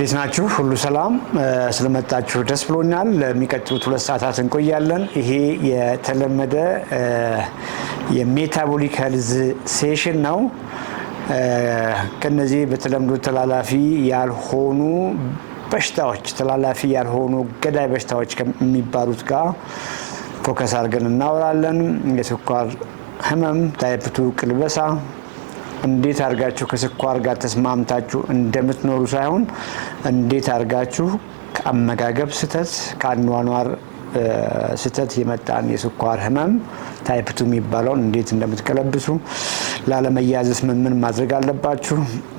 እንዴት ናችሁ? ሁሉ ሰላም ስለመጣችሁ ደስ ብሎኛል። ለሚቀጥሉት 2 ሰዓታት እንቆያለን። ይሄ የተለመደ የሜታቦሊክ ሄልዝ ሴሽን ነው። ከነዚህ በተለምዶ ተላላፊ ያልሆኑ በሽታዎች ተላላፊ ያልሆኑ ገዳይ በሽታዎች ከሚባሉት ጋር ፎከስ አድርገን እናወራለን። የስኳር ህመም፣ ታይፕ 2 ቅልበሳ እንዴት አድርጋችሁ ከስኳር ጋር ተስማምታችሁ እንደምትኖሩ ሳይሆን እንዴት አድርጋችሁ ከአመጋገብ ስህተት ከአኗኗር ስህተት የመጣን የስኳር ህመም ታይፕ 2 የሚባለውን እንዴት እንደምትቀለብሱ፣ ላለመያዝስ ምን ማድረግ አለባችሁ፣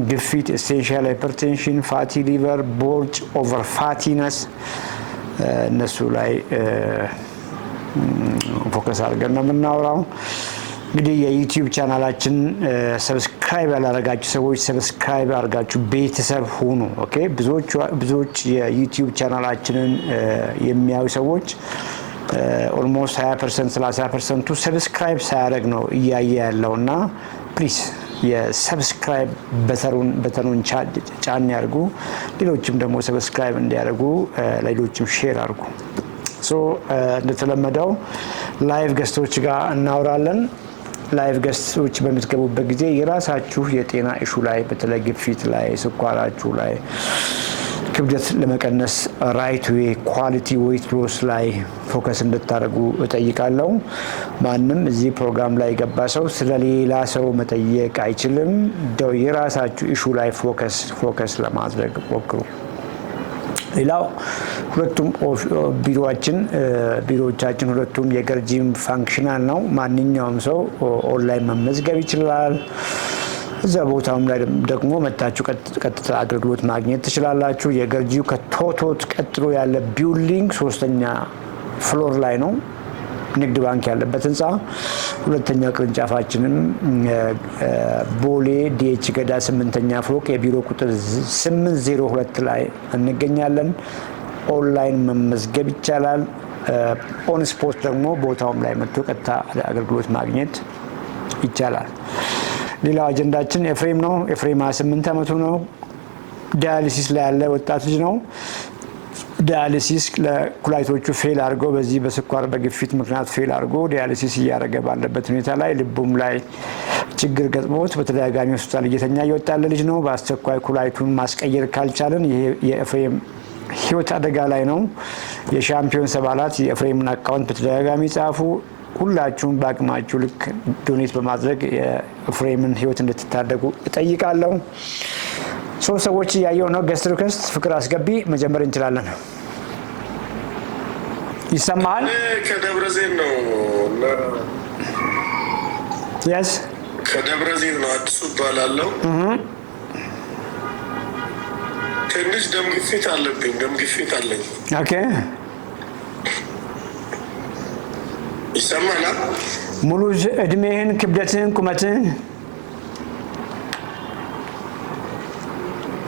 ግፊት፣ ኤሴንሻል ሃይፐርቴንሽን፣ ፋቲ ሊቨር፣ ቦርጭ፣ ኦቨር ፋቲነስ እነሱ ላይ ፎከስ አድርገን ነው የምናወራው። እንግዲህ የዩቲዩብ ቻናላችን ሰብስክራይብ ያላረጋችሁ ሰዎች ሰብስክራይብ አድርጋችሁ ቤተሰብ ሁኑ። ኦኬ። ብዙዎች የዩቲዩብ ቻናላችንን የሚያዩ ሰዎች ኦልሞስት 20% 30%ቱ ሰብስክራይብ ሳያደርግ ነው እያየ ያለውና ፕሊዝ የሰብስክራይብ በተኑን ጫን ያርጉ። ሌሎችም ደግሞ ሰብስክራይብ እንዲያደርጉ ለሌሎችም ሼር አድርጉ። እንደተለመደው ላይቭ ገስቶች ጋር እናወራለን። ላይቭ ገስቶች በምትገቡበት ጊዜ የራሳችሁ የጤና ኢሹ ላይ በተለይ ግፊት ላይ፣ ስኳራችሁ ላይ፣ ክብደት ለመቀነስ ራይት ዌይ ኳሊቲ ዌይት ሎስ ላይ ፎከስ እንድታደርጉ እጠይቃለሁ። ማንም እዚህ ፕሮግራም ላይ የገባ ሰው ስለሌላ ሰው መጠየቅ አይችልም። የራሳችሁ ኢሹ ላይ ፎከስ ለማድረግ ሞክሩ። ሌላው ሁለቱም ቢሮዎቻችን ሁለቱም የገርጂም ፋንክሽናል ነው። ማንኛውም ሰው ኦንላይን መመዝገብ ይችላል። እዛ ቦታውም ላይ ደግሞ መታችሁ ቀጥታ አገልግሎት ማግኘት ትችላላችሁ። የገርጂው ከቶቶት ቀጥሎ ያለ ቢልዲንግ 3ኛ ፍሎር ላይ ነው፣ ንግድ ባንክ ያለበት ህንፃ። 2ኛ ቅርንጫፋችንም ቦሌ ዲኤች ገዳ 8ኛ ፎቅ የቢሮ ቁጥር 802 ላይ እንገኛለን። ኦንላይን መመዝገብ ይቻላል። ኦን ስፖት ደግሞ ቦታውም ላይ መጥቶ ቀጥታ አገልግሎት ማግኘት ይቻላል። ሌላው አጀንዳችን ኤፍሬም ነው። ኤፍሬም 28 ዓመቱ ነው። ዳያሊሲስ ላይ ያለ ወጣት ልጅ ነው። ዳያሊሲስ ለኩላሊቶቹ ፌል አድርጎ በዚህ በስኳር በግፊት ምክንያት ፌል አድርጎ ዳያሊሲስ እያደረገ ባለበት ሁኔታ ላይ ልቡም ላይ ችግር ገጥሞት በተደጋጋሚ ሆስፒታል እየተኛ እየወጣለ ልጅ ነው። በአስቸኳይ ኩላሊቱን ማስቀየር ካልቻለን ይሄ የኤፍሬም ህይወት አደጋ ላይ ነው። የሻምፒዮንስ አባላት የኤፍሬምን አካውንት በተደጋጋሚ ጻፉ። ሁላችሁም በአቅማችሁ ልክ ዶኔት በማድረግ የኤፍሬምን ህይወት እንድትታደጉ እጠይቃለሁ። 3 ሰዎች እያየው ነው። ገስት ሪኩዌስት ፍቅር አስገቢ። መጀመር እንችላለን። ይሰማል? ከደብረ ዘይት ነው። የስ ከደብረ ዘይት ነው። አዲሱ እባላለሁ። ትንሽ ደም ግፊት አለብኝ። ደም ግፊት አለኝ። ኦኬ። ይሰማል? ሙሉ እድሜህን፣ ክብደትህን፣ ቁመትህን?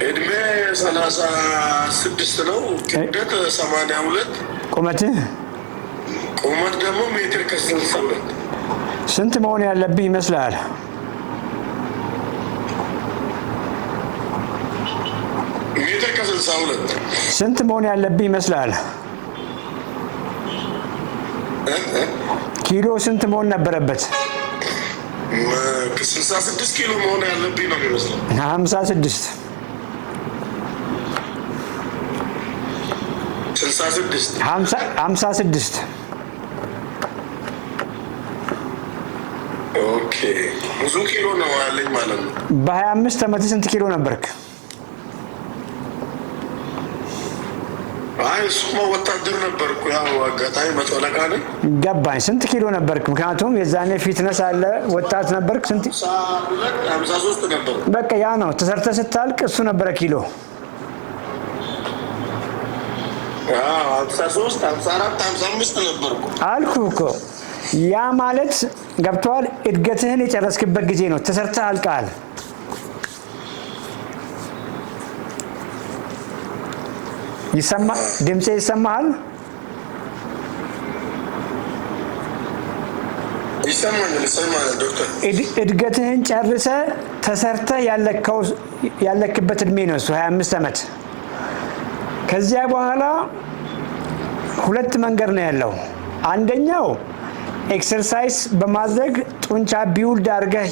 እድሜ 36 ነው። ክብደት 82። ቁመትህ? ቁመት ደግሞ ሜትር ከ62። ስንት መሆን ያለብህ ይመስላል? ሜትር ከ62። ስንት መሆን ያለብህ ይመስላል? ኪሎ ስንት መሆን ነበረበት? 66 ኪሎ መሆን ያለብኝ ነው የሚመስለው። 56 56 ኦኬ። ብዙ ኪሎ ነው ያለኝ ማለት ነው። በ25 ዓመት ስንት ኪሎ ነበርክ? አይ እሱማ ወታደር ነበርኩ። ያው አጋጣሚ መጦለቃ ነኝ። ገባኝ። ስንት ኪሎ ነበርክ? ምክንያቱም የዛኔ ፊትነስ አለ፣ ወጣት ነበርክ። ስንት? 53 ነበር። በቃ ያ ነው ተሰርተህ ስታልቅ እሱ ነበረ ኪሎ። 53 54 55 ነበርኩ አልኩ እኮ። ያ ማለት ገብቶሃል? እድገትህን የጨረስክበት ጊዜ ነው። ተሰርተህ አልቀሃል። ድምጼ ይሰማሃል? ይሰማል ዶክተር። እድገትህን ጨርሰህ ተሰርተህ ያለክበት እድሜ ነው እሱ 25 ዓመት። ከዚያ በኋላ ሁለት መንገድ ነው ያለው። አንደኛው ኤክሰርሳይዝ በማድረግ ጡንቻ ቢውልድ አድርገህ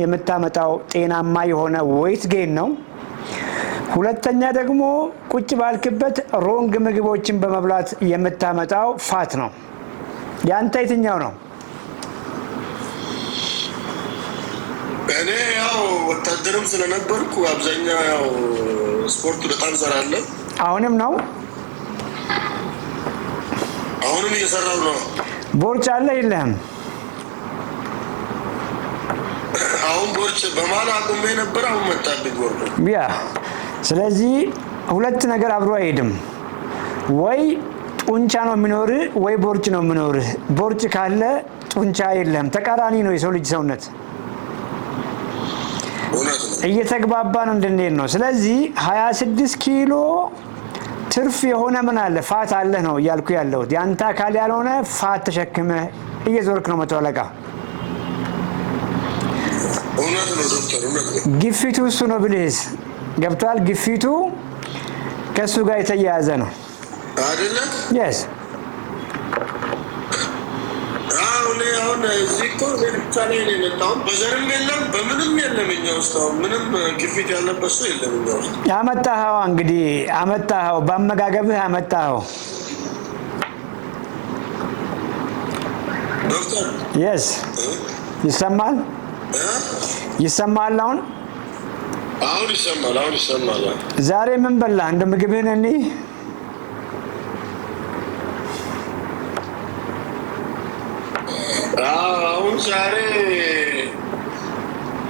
የምታመጣው ጤናማ የሆነ ዌይት ጌን ነው። ሁለተኛ ደግሞ ቁጭ ባልክበት ሮንግ ምግቦችን በመብላት የምታመጣው ፋት ነው። ያንተ የትኛው ነው? እኔ ያው ወታደርም ስለነበርኩ አብዛኛው ያው ስፖርት በጣም ሰራለሁ። አሁንም ነው? አሁንም እየሰራው ነው። ቦርጭ አለ የለህም? አሁን ቦርጭ በማላ አቁሜ ነበር፣ አሁን መጣብኝ ቦርጭ። ያ ስለዚህ ሁለት ነገር አብሮ አይሄድም። ወይ ጡንቻ ነው የሚኖርህ ወይ ቦርጭ ነው የሚኖርህ። ቦርጭ ካለ ጡንቻ የለም። ተቃራኒ ነው የሰው ልጅ ሰውነት። እየተግባባን እንድንሄድ ነው። ስለዚህ 26 ኪሎ ትርፍ የሆነ ምን አለ ፋት አለ ነው እያልኩ ያለሁት። ያንተ አካል ያልሆነ ፋት ተሸክመ እየዞርክ ነው። መቶ አለቃ ግፊቱ እሱ ነው ብልህስ ገብቷል። ግፊቱ ከእሱ ጋር የተያያዘ ነው አይደለም? የስ አሁን እዚህ እኮ ብቻ ላይ ነው የመጣሁት። በዘርም የለም በምንም የለም እኛ ውስጥ አሁን ምንም ግፊት ያለበት ሰው የለም እኛ ውስጥ። አመጣኸው እንግዲህ አመጣኸው፣ በአመጋገብህ አመጣኸው። ዶክተር የስ ይሰማል ይሰማል። አሁን ይሰማል። አሁን ይሰማል። ዛሬ ምን በላህ? እንደ ምግብህን እኔ አሁን ዛሬ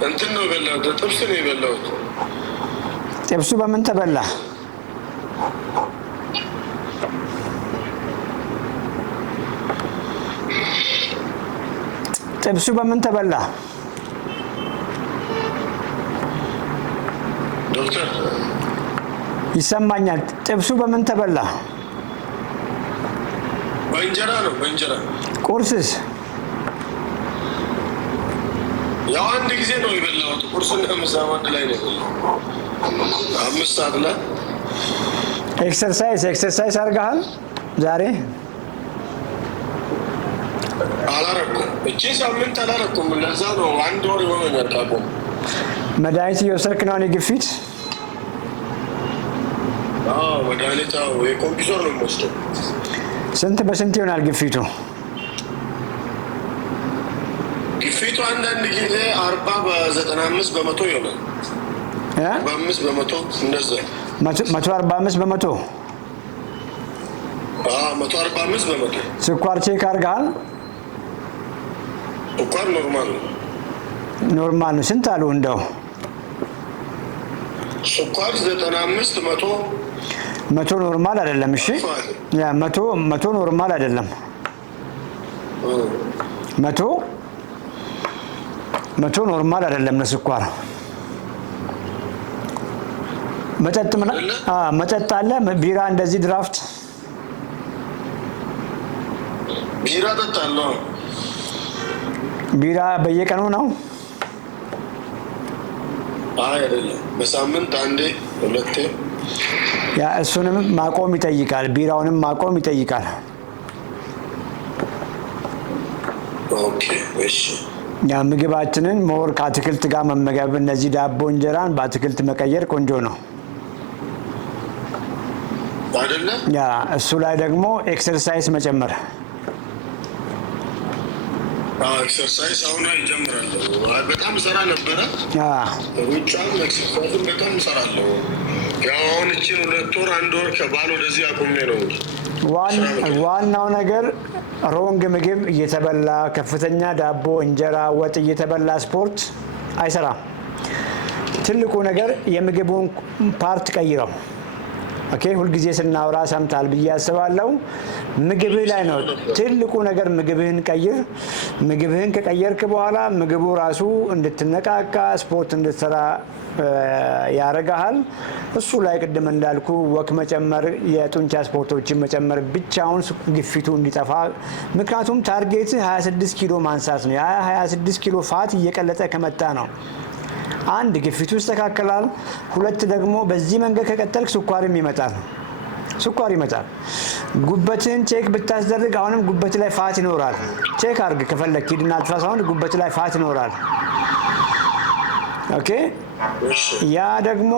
እንትን ነው የበላሁት፣ ጥብስ ነው የበላሁት። ጥብሱ በምን ተበላ? ጥብሱ በምን ተበላ? ዶክተር ይሰማኛል። ጥብሱ በምን ተበላ? በእንጀራ ነው፣ በእንጀራ። ቁርስስ? ያው አንድ ጊዜ ነው የበላሁት። ቁርስና ምሳ አንድ ላይ ነው የበላሁት። 5 ሰዓት ላይ ኤክሰርሳይዝ አድርገሃል ዛሬ? አላረኩም። እቺ ሳምንት አላረኩም። ለዛ ነው 1 ወር ይሆነኛል ካቆም። መድኃኒት እየወሰድክ ነው? እኔ ግፊት መድኃኒት የኮምፒውተር ነው የምወስደው። ስንት በስንት ይሆናል ግፊቱ? ግፊቱ አንዳንድ ጊዜ 40 በ95 በመቶ ይሆናል። 45 በመቶ እንደዛ 145 በመቶ 145 በመቶ። ስኳር ቼክ አድርገሃል? ስኳር ኖርማል ነው። ኖርማል ነው። ስንት አሉ እንደው? ስኳር 95 መቶ ኖርማል አይደለም። እሺ ያ መቶ ኖርማል አይደለም። መቶ ኖርማል አይደለም ለስኳር። መጠጥ አለ? ቢራ እንደዚህ ድራፍት ቢራ ጠጣለሁ። ቢራ በየቀኑ ነው? አይደለም፣ በሳምንት አንዴ ሁለቴ። ያ እሱንም ማቆም ይጠይቃል። ቢራውንም ማቆም ይጠይቃል። ኦኬ እሺ። ያ ምግባችንን ሞር ከአትክልት ጋር መመገብ፣ እነዚህ ዳቦ እንጀራን በአትክልት መቀየር ቆንጆ ነው አይደለ? ያ እሱ ላይ ደግሞ ኤክሰርሳይዝ መጨመር። ኤክሰርሳይዝ አሁን ይጀምራለሁ። በጣም ሰራ ነበረ። ሩጫም ኤክሰርሳይዝም በጣም እሰራለሁ። ያው አሁን እቺን 2 ወር 1 ወር ከባል ወደዚህ አቁሜ ነው። ዋናው ነገር ሮንግ ምግብ እየተበላ ከፍተኛ ዳቦ እንጀራ ወጥ እየተበላ ስፖርት አይሰራም። ትልቁ ነገር የምግቡን ፓርት ቀይረው። ኦኬ፣ ሁልጊዜ ስናወራ ሰምታል ብዬ አስባለሁ። ምግብህ ላይ ነው ትልቁ ነገር። ምግብህን ቀይር። ምግብህን ከቀየርክ በኋላ ምግቡ ራሱ እንድትነቃቃ ስፖርት እንድትሰራ ያረጋሃል። እሱ ላይ ቅድም እንዳልኩ ወክ መጨመር፣ የጡንቻ ስፖርቶችን መጨመር ብቻውን ግፊቱ እንዲጠፋ። ምክንያቱም ታርጌት 26 ኪሎ ማንሳት ነው። ያ26 ኪሎ ፋት እየቀለጠ ከመጣ ነው። አንድ ግፊቱ ይስተካከላል። ሁለት ደግሞ በዚህ መንገድ ከቀጠልክ ስኳርም ይመጣል። ስኳር ይመጣል። ጉበትን ቼክ ብታስደርግ አሁንም ጉበት ላይ ፋት ይኖራል። ቼክ አድርግ ከፈለክ ሂድና አልትራሳውንድ ጉበት ላይ ፋት ይኖራል። ኦኬ ያ ደግሞ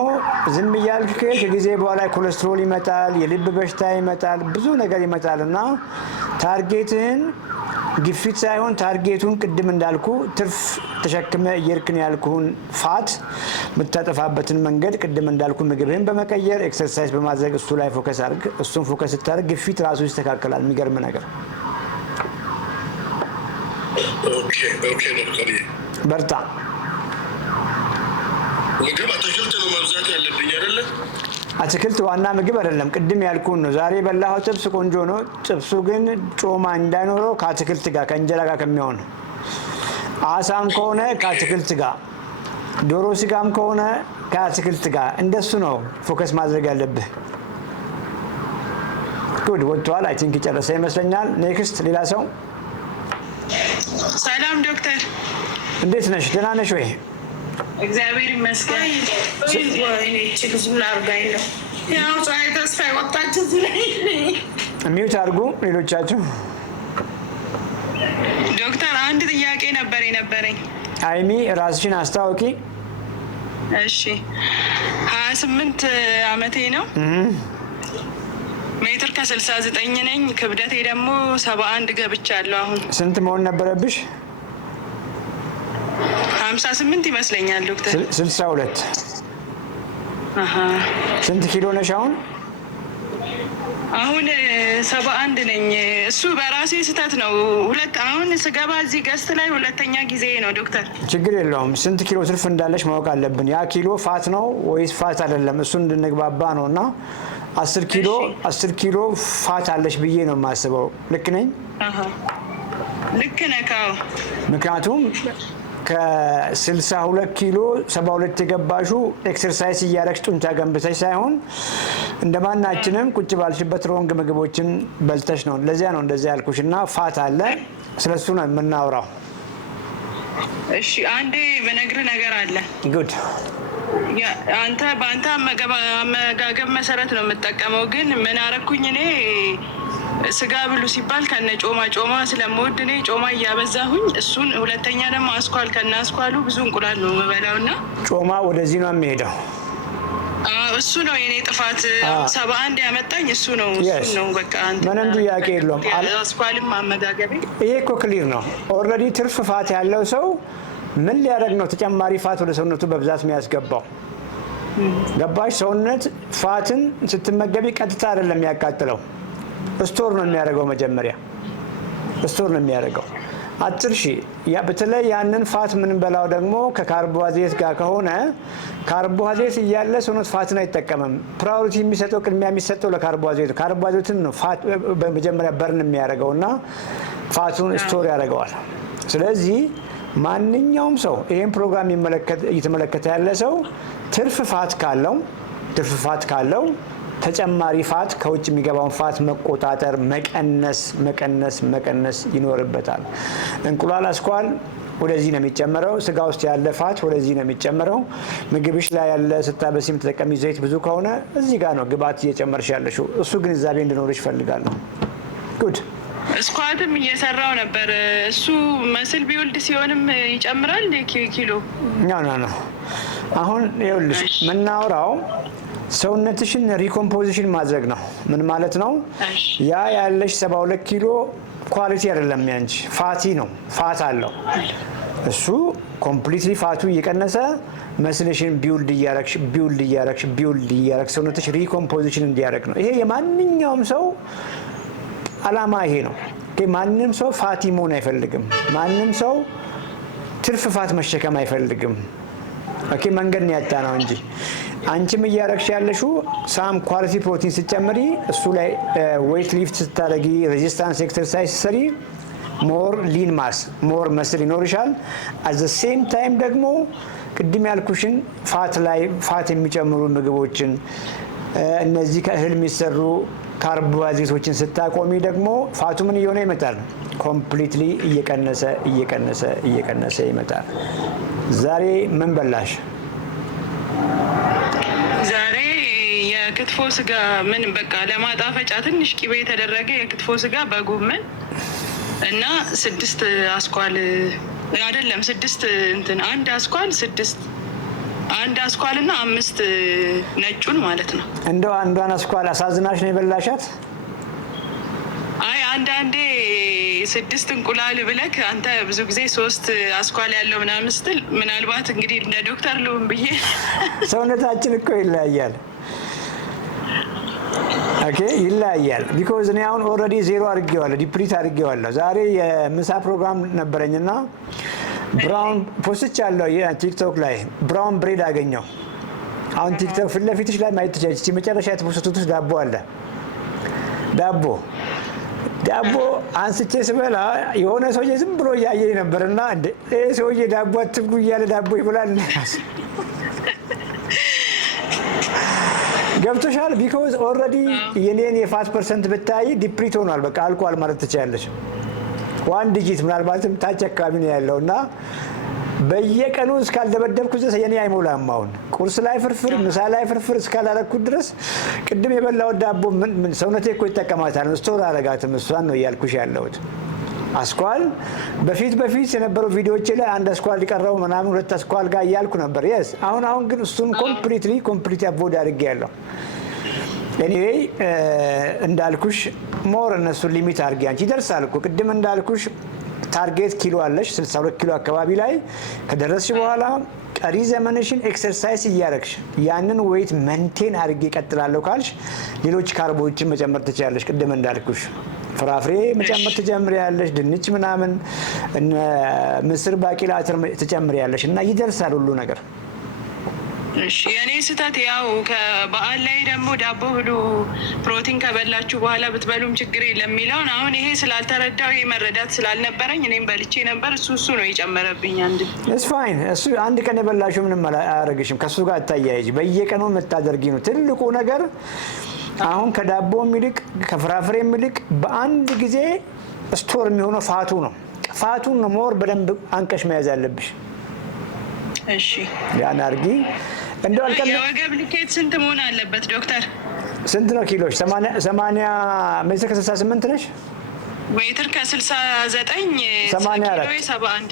ዝም እያልክ ከጊዜ በኋላ ኮሌስትሮል ይመጣል፣ የልብ በሽታ ይመጣል፣ ብዙ ነገር ይመጣል እና ታርጌትህን ግፊት ሳይሆን ታርጌቱን ቅድም እንዳልኩ ትርፍ ተሸክመ እየርክን ያልኩህን ፋት የምታጠፋበትን መንገድ ቅድም እንዳልኩ ምግብህን በመቀየር ኤክሰርሳይዝ በማድረግ እሱ ላይ ፎከስ አድርግ። እሱን ፎከስ ስታደርግ ግፊት ራሱ ይስተካከላል። የሚገርም ነገር። በርታ። ምግብ አትክልት ነው መብዛት ያለብኝ አይደለ? አትክልት ዋና ምግብ አይደለም። ቅድም ያልኩህን ነው። ዛሬ የበላኸው ጥብስ ቆንጆ ነው። ጥብሱ ግን ጮማ እንዳይኖረው ከአትክልት ጋር ከእንጀራ ጋር ከሚሆን አሳም ከሆነ ከአትክልት ጋር፣ ዶሮ ስጋም ከሆነ ከአትክልት ጋር እንደሱ ነው ፎከስ ማድረግ ያለብህ። ጉድ ወጥቷል። አይ ቲንክ የጨረሰ ይመስለኛል። ኔክስት ሌላ ሰው። ሰላም ዶክተር፣ እንዴት ነሽ? ደህና ነሽ ወይ? እግዚአብሔር ይመስገን። ወይኔ ችግር ላርጋይ ነው ያው ፀሐይ ተስፋ ወጣች እዚህ ላይ ሚውት አድርጉ ሌሎቻችሁ። ዶክተር አንድ ጥያቄ ነበረኝ። አይሚ ራስሽን አስታውቂ። እሺ 28 ዓመቴ ነው። ሜትር ከ69 ነኝ። ክብደቴ ደግሞ 71 ገብቻለሁ። አሁን ስንት መሆን ነበረብሽ? 58 ይመስለኛል ዶክተር። 62 ስንት ኪሎ ነሽ አሁን? አሁን 71 ነኝ። እሱ በራሴ ስህተት ነው። አሁን ስገባ እዚህ ገስት ላይ ሁለተኛ ጊዜ ነው ዶክተር። ችግር የለውም። ስንት ኪሎ ትርፍ እንዳለሽ ማወቅ አለብን። ያ ኪሎ ፋት ነው ወይስ ፋት አይደለም? እሱን እንድንግባባ ነው። እና 10 ኪሎ ፋት አለሽ ብዬ ነው የማስበው። ልክ ነኝ? ልክ ነህ። ምክንያቱም ከ62 ኪሎ 72 የገባሹ ኤክሰርሳይዝ እያረግሽ ጡንቻ ገንብተሽ ሳይሆን እንደማናችንም ቁጭ ባልሽበት ሮንግ ምግቦችን በልተሽ ነው። ለዚያ ነው እንደዚያ ያልኩሽ። እና ፋት አለ፣ ስለሱ ነው የምናወራው። እሺ አንዴ በነግርህ ነገር አለ። ጉድ በአንተ አመጋገብ መሰረት ነው የምጠቀመው። ግን ምን አረኩኝ እኔ ስጋ ብሉ ሲባል ከነ ጮማ ስለምወድ እኔ ጮማ እያበዛሁኝ እሱን። ሁለተኛ ደግሞ አስኳል ከነ አስኳሉ ብዙ እንቁላል ነው የምበላው እና ጮማ ወደዚህ ነው የሚሄደው። እሱ ነው የኔ ጥፋት። 71 ያመጣኝ እሱ ነው በቃ ምንም ጥያቄ የለውም። አስኳልም አመጋገቤ ይሄ እኮ ክሊር ነው። ኦልሬዲ ትርፍ ፋት ያለው ሰው ምን ሊያደርግ ነው ተጨማሪ ፋት ወደ ሰውነቱ በብዛት የሚያስገባው? ገባሽ? ሰውነት ፋትን ስትመገቢ ቀጥታ አይደለም የሚያቃጥለው፣ ስቶር ነው የሚያደርገው። መጀመሪያ ስቶር ነው የሚያደርገው። አትርሺ። በተለይ ያንን ፋት የምንበላው ደግሞ ከካርቦሃይድሬት ጋር ከሆነ ካርቦሃይድሬት እያለ ሰውነት ፋትን አይጠቀምም። ፕራዮሪቲ የሚሰጠው ቅድሚያ የሚሰጠው ለካርቦሃይድሬት። ካርቦሃይድሬትን ነው ፋት በመጀመሪያ በርን የሚያደርገው እና ፋቱን ስቶር ያደርገዋል። ስለዚህ ማንኛውም ሰው ይህን ፕሮግራም እየተመለከተ ያለ ሰው ትርፍ ፋት ካለው ተጨማሪ ፋት ከውጭ የሚገባውን ፋት መቆጣጠር፣ መቀነስ ይኖርበታል። እንቁላል፣ አስኳል ወደዚህ ነው የሚጨመረው። ስጋ ውስጥ ያለ ፋት ወደዚህ ነው የሚጨመረው። ምግብሽ ላይ ያለ ስታበሲ የምትጠቀሚ ዘይት ብዙ ከሆነ እዚህ ጋር ነው ግብአት እየጨመርሽ ያለሽው። እሱ ግንዛቤ እንዲኖርሽ እፈልጋለሁ። ጉድ ስኳትም እየሰራው ነበር። እሱ መስል ቢወልድ ሲሆንም ይጨምራል ኪሎ። ኖ አሁን ይኸውልሽ የምናወራው ሰውነትሽን ሪኮምፖዚሽን ማድረግ ነው። ምን ማለት ነው? ያ ያለሽ 72 ኪሎ ኳሊቲ አይደለም ያንቺ፣ ፋቲ ነው። ፋት አለው እሱ ኮምፕሊትሊ ፋቱ እየቀነሰ መስልሽን ቢውልድ እያረግሽ ሰውነትሽ ሪኮምፖዚሽን እንዲያደርግ ነው። ይሄ የማንኛውም ሰው አላማ ይሄ ነው። ማንም ሰው ፋቲ መሆን አይፈልግም። ማንም ሰው ትርፍ ፋት መሸከም አይፈልግም። መንገድ ነው ያጣ ነው እንጂ አንቺም እያረግሽ ያለሽው ሳም ኳሊቲ ፕሮቲን ስትጨምሪ፣ እሱ ላይ ዌይት ሊፍት ስታደርጊ፣ ሬዚስታንስ ኤክሰርሳይዝ ስትሰሪ ሞር ሊን ማስ ሞር መስል ይኖርሻል። አት ዘ ሴም ታይም ደግሞ ቅድም ያልኩሽን ፋት የሚጨምሩ ምግቦችን እነዚህ ከእህል የሚሰሩ ካርቦሃይድሬቶችን ስታቆሚ ደግሞ ፋቱ ምን እየሆነ ይመጣል? ኮምፕሊትሊ እየቀነሰ ይመጣል። ዛሬ ምን በላሽ? ዛሬ የክትፎ ስጋ ምን በቃ ለማጣፈጫ ትንሽ ቂቤ የተደረገ የክትፎ ስጋ በጎመን እና 6 አስኳል አይደለም 6 እንትን 1 አስኳል 6 1 አስኳል እና 5 ነጩን ማለት ነው። እንደው አንዷን አስኳል አሳዝናሽ ነው የበላሻት? አይ አንዳንዴ 6 እንቁላል ብለክ አንተ ብዙ ጊዜ 3 አስኳል ያለው ምናምን ስትል ምናልባት እንግዲህ እንደ ዶክተር ልሁን ብዬ ሰውነታችን እኮ ይለያያል። ኦኬ ይለያያል። ቢኮዝ እኔ አሁን ኦልሬዲ 0 አድርጌዋለሁ፣ ዲፕሪት አድርጌዋለሁ። ዛሬ የምሳ ፕሮግራም ነበረኝና ብራውን ፖስት ያለው የቲክቶክ ላይ ብራውን ብሬድ አገኘው። አሁን ቲክቶክ ፊት ለፊትሽ ላይ ማየት ትችያለሽ። እቺ መጨረሻ የተፖስቱት ዳቦ አለ። ዳቦ አንስቼ ስበላ የሆነ ሰውዬ ዝም ብሎ እያየኝ ነበርና ይሄ ሰውዬ ዳቦ አትብሉ እያለ ዳቦ ይብላል። ገብቶሻል? ቢኮዝ ኦልሬዲ የኔን የፋት ፐርሰንት ብታይ ዲፕሪት ሆኗል። በቃ አልቋል ማለት ትችያለሽ። 1 ዲጂት ምናልባትም ታች አካባቢ ነው ያለው እና በየቀኑ እስካልደበደብኩ ድረስ የኔ አይሞላም። አሁን ቁርስ ላይ ፍርፍር፣ ምሳ ላይ ፍርፍር እስካላረኩት ድረስ ቅድም የበላው ዳቦ ምን ሰውነቴ እኮ ይጠቀማታል። ስቶር አረጋትም እሷን ነው እያልኩሽ ያለሁት። አስኳል በፊት የነበረው ቪዲዮዎች ላይ 1 አስኳል ሊቀረው ምናምን 2 አስኳል ጋር እያልኩ ነበር። የስ አሁን ግን እሱን ኮምፕሊት አቮይድ አድርጌያለሁ። ኤኒዌይ እንዳልኩሽ ሞር እነሱን ሊሚት አድርጌ አንቺ ይደርሳል እኮ ቅድም እንዳልኩሽ ታርጌት ኪሎ አለሽ 62 ኪሎ አካባቢ ላይ ከደረስሽ በኋላ ቀሪ ዘመንሽን ኤክሰርሳይዝ እያደረግሽ ያንን ዌይት መንቴን አድርጌ እቀጥላለሁ ካልሽ ሌሎች ካርቦችን መጨመር ትችያለሽ። ቅድም እንዳልኩሽ ፍራፍሬ መጨመር ትጀምሪያለሽ፣ ድንች ምናምን ምስር፣ ባቂላ፣ አተር ትጨምሪያለሽ እና ይደርሳል ሁሉ ነገር። እሺ የኔ ስህተት ያው ከበዓል ላይ ደግሞ ዳቦ ብሉ ፕሮቲን ከበላችሁ በኋላ ብትበሉም ችግር የለም የሚለውን አሁን ይሄ ስላልተረዳው መረዳት ስላልነበረኝ እኔም በልቼ ነበር። እሱ ነው የጨመረብኝ። እስ ፋይን እሱ አንድ ቀን የበላሽው ምንም አያደርግሽም። ከሱ ጋር አታያይዥ። በየቀኑ የምታደርጊ ነው ትልቁ ነገር። አሁን ከዳቦም ይልቅ ከፍራፍሬም ይልቅ በአንድ ጊዜ ስቶር የሚሆነው ፋቱ ነው። ፋቱን ነው ሞር በደንብ አንቀሽ መያዝ ያለብሽ። እሺ ያን አድርጊ። እንደው አልቀለ የወገብ ልኬት ስንት መሆን አለበት ዶክተር? ስንት ነው ኪሎሽ? 80 ሜትር ከ68 ነሽ? ሜትር ከ69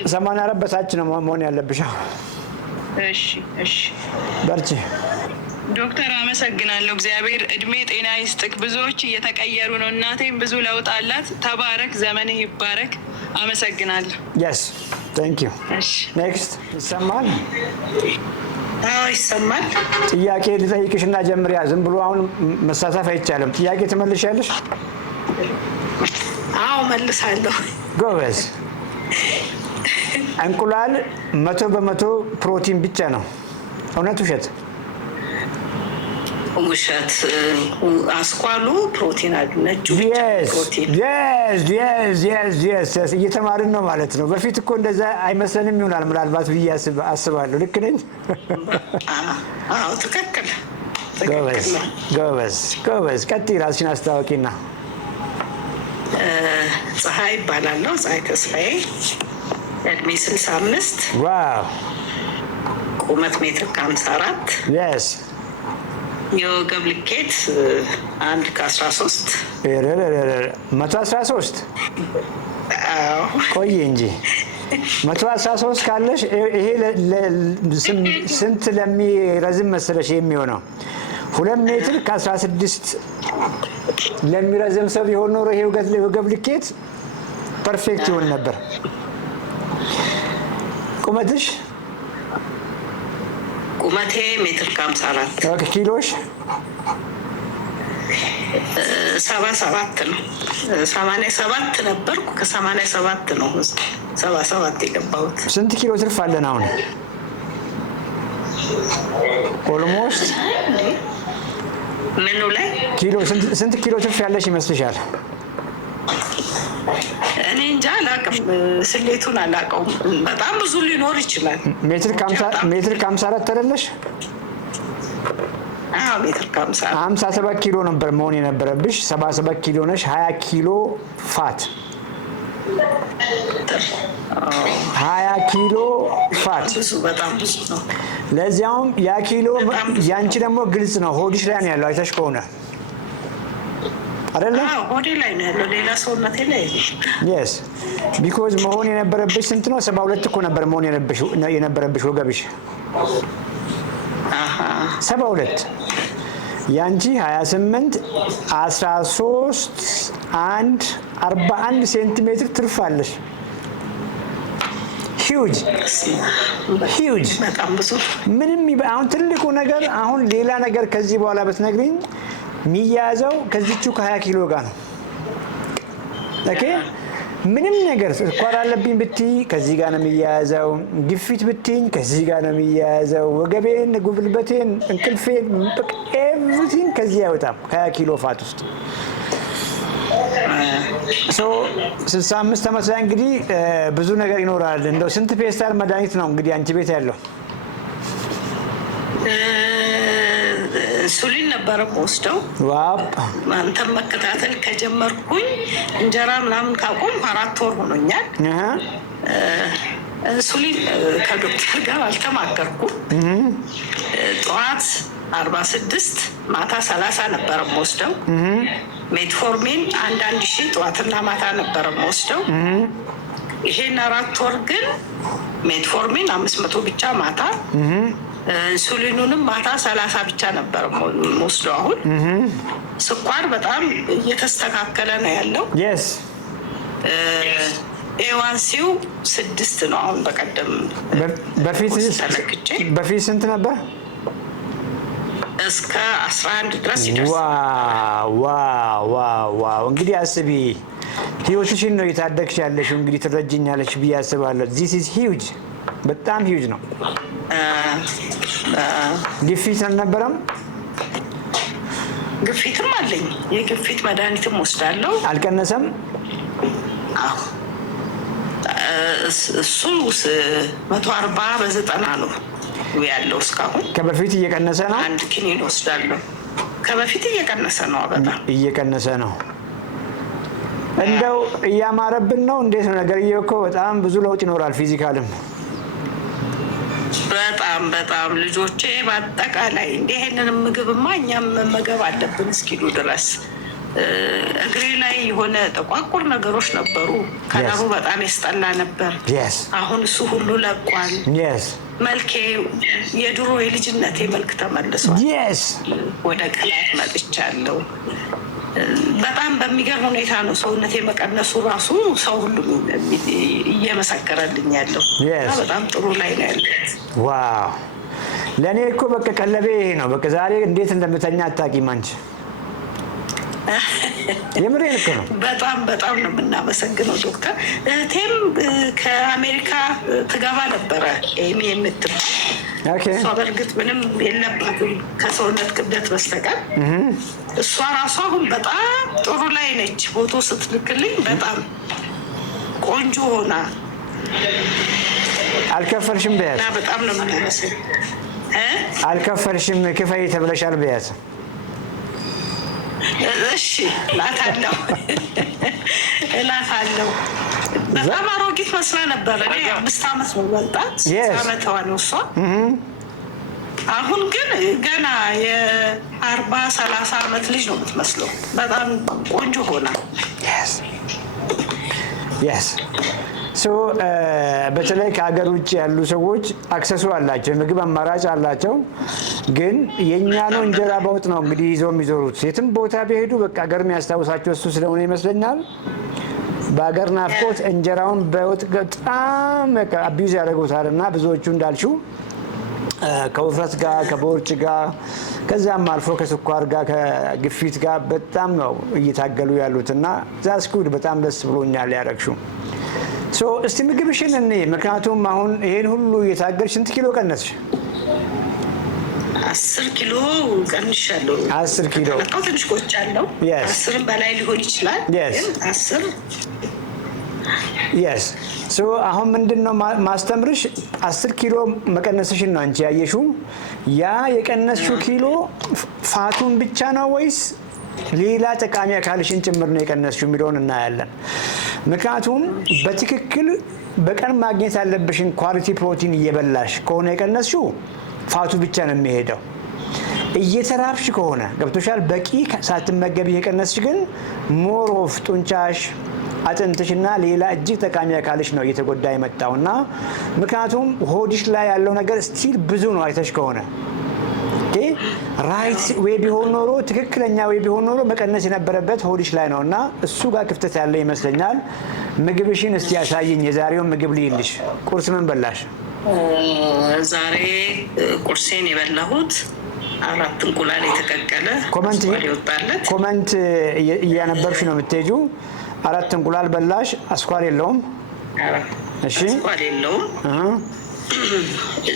84 በታች ነው መሆን ያለብሽ። እሺ በርቺ ዶክተር። አመሰግናለሁ። እግዚአብሔር እድሜ ጤና ይስጥክ። ብዙዎች እየተቀየሩ ነው። እናቴም ብዙ ለውጥ አላት። ተባረክ፣ ዘመንህ ይባረክ። አመሰግናለሁ። yes thank you next ይሰማል? አዎ ይሰማል። ጥያቄ ልጠይቅሽና ጀምሪያ። ዝም ብሎ አሁን መሳሳፍ አይቻልም። ጥያቄ ትመልሻለሽ? አዎ መልሳለሁ። ጎበዝ። እንቁላል 100% ፕሮቲን ብቻ ነው። እውነት ውሸት? ውሸት። አስኳሉ ፕሮቲን አግነጭ ፕሮቲን። yes እየተማርን ነው ማለት ነው። በፊት እኮ እንደዛ አይመስለንም ይሆናል ምናልባት ብዬ አስባለሁ። ልክ ነኝ? አዎ ትክክል። ጎበዝ። ቀጥይ፣ ራስሽን አስታወቂና። ፀሐይ ይባላለሁ። ፀሐይ ተስፋዬ። እድሜ 65። ዋው። ቁመት ሜትር ከ54። yes የወገብ ልኬት 1 ከ13 113 ቆይ እንጂ 113 ካለሽ ይሄ ስንት ለሚረዝም መሰለሽ የሚሆነው 2 ሜትር ከ16 ለሚረዝም ሰው ቢሆን ኖሮ ይሄ ወገብ ልኬት ፐርፌክት ይሆን ነበር። ቁመትሽ? ቁመቴ ሜትር ከ54። ኦኬ። ኪሎሽ? 77 ነው። 87 ነበርኩ። ከ87 ነው 77 የገባሁት። ስንት ኪሎ ትርፍ አለን አሁን? ኦልሞስት ምኑ ላይ ኪሎ ስንት ኪሎ ትርፍ ያለሽ ይመስልሻል? እኔ እንጃ አላውቅም። ስሌቱን አላውቀውም። በጣም ብዙ ሊኖር ይችላል። ሜትር ከ54 አይደለሽ? አዎ ሜትር ከ54። 57 ኪሎ ነበር መሆን የነበረብሽ። 77 ኪሎ ነሽ። 20 ኪሎ ፋት 20 ኪሎ ፋት በጣም ብዙ ነው። ለዚያውም ያ ኪሎ ያንቺ ደግሞ ግልጽ ነው ሆድሽ ላይ ነው ያለው አይተሽ ከሆነ አይደለ? ሆዴ ላይ ነው ያለው ሌላ ሰውነቴ ላይ yes because መሆን የነበረብሽ ስንት ነው? 72 እኮ ነበር መሆን የነበረብሽ ወገብሽ 72 ያንቺ 28 13 1 41 ሴንቲሜትር ትርፋለሽ። ሂውጅ በጣም ብዙ ምንም አሁን ትልቁ ነገር አሁን ሌላ ነገር ከዚህ በኋላ በትነግሪኝ የሚያያዘው ከዚቹ ከ20 ኪሎ ጋር ነው። ኦኬ ምንም ነገር ስኳር አለብኝ ብትይ ከዚህ ጋር ነው የሚያያዘው። ግፊት ብትይኝ ከዚህ ጋር ነው የሚያያዘው። ወገቤን፣ ጉልበቴን፣ እንቅልፌን ኤቭሪቲንግ ከዚህ አይወጣም ከ20 ኪሎ ፋት ውስጥ። 65 ዓመት ላይ እንግዲህ ብዙ ነገር ይኖራል። እንደው ስንት ፔስታል መድኃኒት ነው እንግዲህ አንቺ ቤት ያለው? ኢንሱሊን ነበረ ወስደው አንተም መከታተል ከጀመርኩኝ እንጀራ ምናምን ካቆም 4 ወር ሆኖኛል። ኢንሱሊን ከዶክተር ጋር አልተማከርኩም። ጠዋት 46 ማታ 30 ነበረ ወስደው። ሜትፎርሚን 1000 ጠዋትና ማታ ነበረ ወስደው። ይሄን 4 ወር ግን ሜትፎርሚን 500 ብቻ ማታ፣ ኢንሱሊኑንም ማታ 30 ብቻ ነበር ወስደው። አሁን ስኳር በጣም እየተስተካከለ ነው ያለው። ኤዋንሲው 6 ነው አሁን። በቀደም በፊት ስንት ነበር? እስከ 11 ድረስ ይደርሳል። ዋው እንግዲህ አስቢ፣ ህይወትሽን ነው የታደግሽ ያለሽው። እንግዲህ ትረጅኛለሽ ብዬ አስባለሁ። ዚስ ኢዝ ሂውጅ፣ በጣም ሂውጅ ነው። ግፊት አልነበረም? ግፊትም አለኝ። የግፊት መድኃኒትም ወስዳለሁ። አልቀነሰም? እሱ 140 በ90 ነው ያለው እስካሁን። ከበፊት እየቀነሰ ነው? 1 ኪኒን ወስዳለሁ። ከበፊት እየቀነሰ ነው፣ በጣም እየቀነሰ ነው። እንደው እያማረብን ነው። እንዴት ነው ነገርየው? እኮ በጣም ብዙ ለውጥ ይኖራል ፊዚካልም። በጣም ልጆቼ በአጠቃላይ ይሄንን ምግብማ እኛም መመገብ አለብን እስኪሉ ድረስ እግሬ ላይ የሆነ ጠቋቁር ነገሮች ነበሩ። ከለሩ በጣም ያስጠላ ነበር። አሁን እሱ ሁሉ ለቋል። መልኬ የድሮ የልጅነቴ መልክ ተመልሷል። ወደ ቀላት መጥቻለሁ። በጣም በሚገርም ሁኔታ ነው ሰውነቴ መቀነሱ ራሱ ሰው ሁሉ እየመሰከረልኝ ያለው። በጣም ጥሩ ላይ ነው ያለሁት። ዋው ለእኔ እኮ በቃ ቀለቤ ይሄ ነው። በቃ ዛሬ እንዴት እንደምተኛ አታውቂም አንቺ። የምሬን እኮ ነው። በጣም ነው የምናመሰግነው ዶክተር። እህቴም ከአሜሪካ ትገባ ነበረ ኤሚ የምትባል እሷ በእርግጥ ምንም የለባትም ከሰውነት ክብደት በስተቀር። እሷ ራሷ አሁን በጣም ጥሩ ላይ ነች። ፎቶ ስትልክልኝ በጣም ቆንጆ ሆና። አልከፈልሽም በያት። በጣም ነው የምናመሰግነው። አልከፈልሽም ክፈይ ተብለሻል በያት። እሺ እላታለሁ። በጣም አሮጊት መስላ ነበረ። 5 ዓመት ነው በልጣት 6 ዓመቷ ነው እሷ። አሁን ግን ገና የ40-30 ዓመት ልጅ ነው የምትመስለው። በጣም ቆንጆ ሆና። በተለይ ከሀገር ውጭ ያሉ ሰዎች አክሰሱ አላቸው፣ የምግብ አማራጭ አላቸው። ግን የእኛ ነው እንጀራ በወጥ ነው እንግዲህ ይዘው የሚዞሩት። የትም ቦታ ቢሄዱ በቃ ሀገር የሚያስታውሳቸው እሱ ስለሆነ ይመስለኛል። በሀገር ናፍቆት እንጀራውን በወጥ በጣም አቢዩዝ ያደርጉታል። እና ብዙዎቹ እንዳልሽው ከውፍረት ጋር ከቦርጭ ጋር ከዛም አልፎ ከስኳር ጋር ከግፊት ጋር በጣም ነው እየታገሉ ያሉት። እና ዛስኩድ በጣም ደስ ብሎኛል ያደረግሽው። እስቲ ምግብሽን እኔ ምክንያቱም አሁን ይሄን ሁሉ እየታገልሽ ስንት ኪሎ ቀነስሽ? 10 ኪሎ ቀንሻለሁ። 10 ኪሎ ትንሽ ቆይቻለሁ። 10 በላይ ሊሆን ይችላል ግን 10 አሁን ምንድን ነው ማስተምርሽ 10 ኪሎ መቀነስሽን ነው አንቺ ያየሽው። ያ የቀነስሽው ኪሎ ፋቱን ብቻ ነው ወይስ ሌላ ጠቃሚ አካልሽን ጭምር ነው የቀነስሽው የሚለውን እናያለን። ምክንያቱም በትክክል በቀን ማግኘት ያለብሽን ኳሊቲ ፕሮቲን እየበላሽ ከሆነ የቀነስሽው ፋቱ ብቻ ነው የሚሄደው። እየተራብሽ ከሆነ ገብቶሻል፣ በቂ ሳትመገብ እየቀነስሽ ግን ሞር ኦፍ ጡንቻሽ አጥንትሽና ሌላ እጅግ ጠቃሚ አካልሽ ነው እየተጎዳ የመጣውና ምክንያቱም ሆድሽ ላይ ያለው ነገር ስቲል ብዙ ነው። አይተሽ ከሆነ ራይት ዌይ ቢሆን ኖሮ ትክክለኛ ዌይ ቢሆን ኖሮ መቀነስ የነበረበት ሆድሽ ላይ ነውና እሱ ጋር ክፍተት ያለ ይመስለኛል። ምግብሽን እስቲ ያሳይኝ። የዛሬውን ምግብ ልይልሽ። ቁርስ ምን በላሽ? ዛሬ ቁርሴን የበላሁት 4 እንቁላል የተቀቀለ ኮመንት እያነበብሽ ነው የምትሄጂው። 4 እንቁላል በላሽ። አስኳል የለውም? እሺ፣ አስኳል የለውም።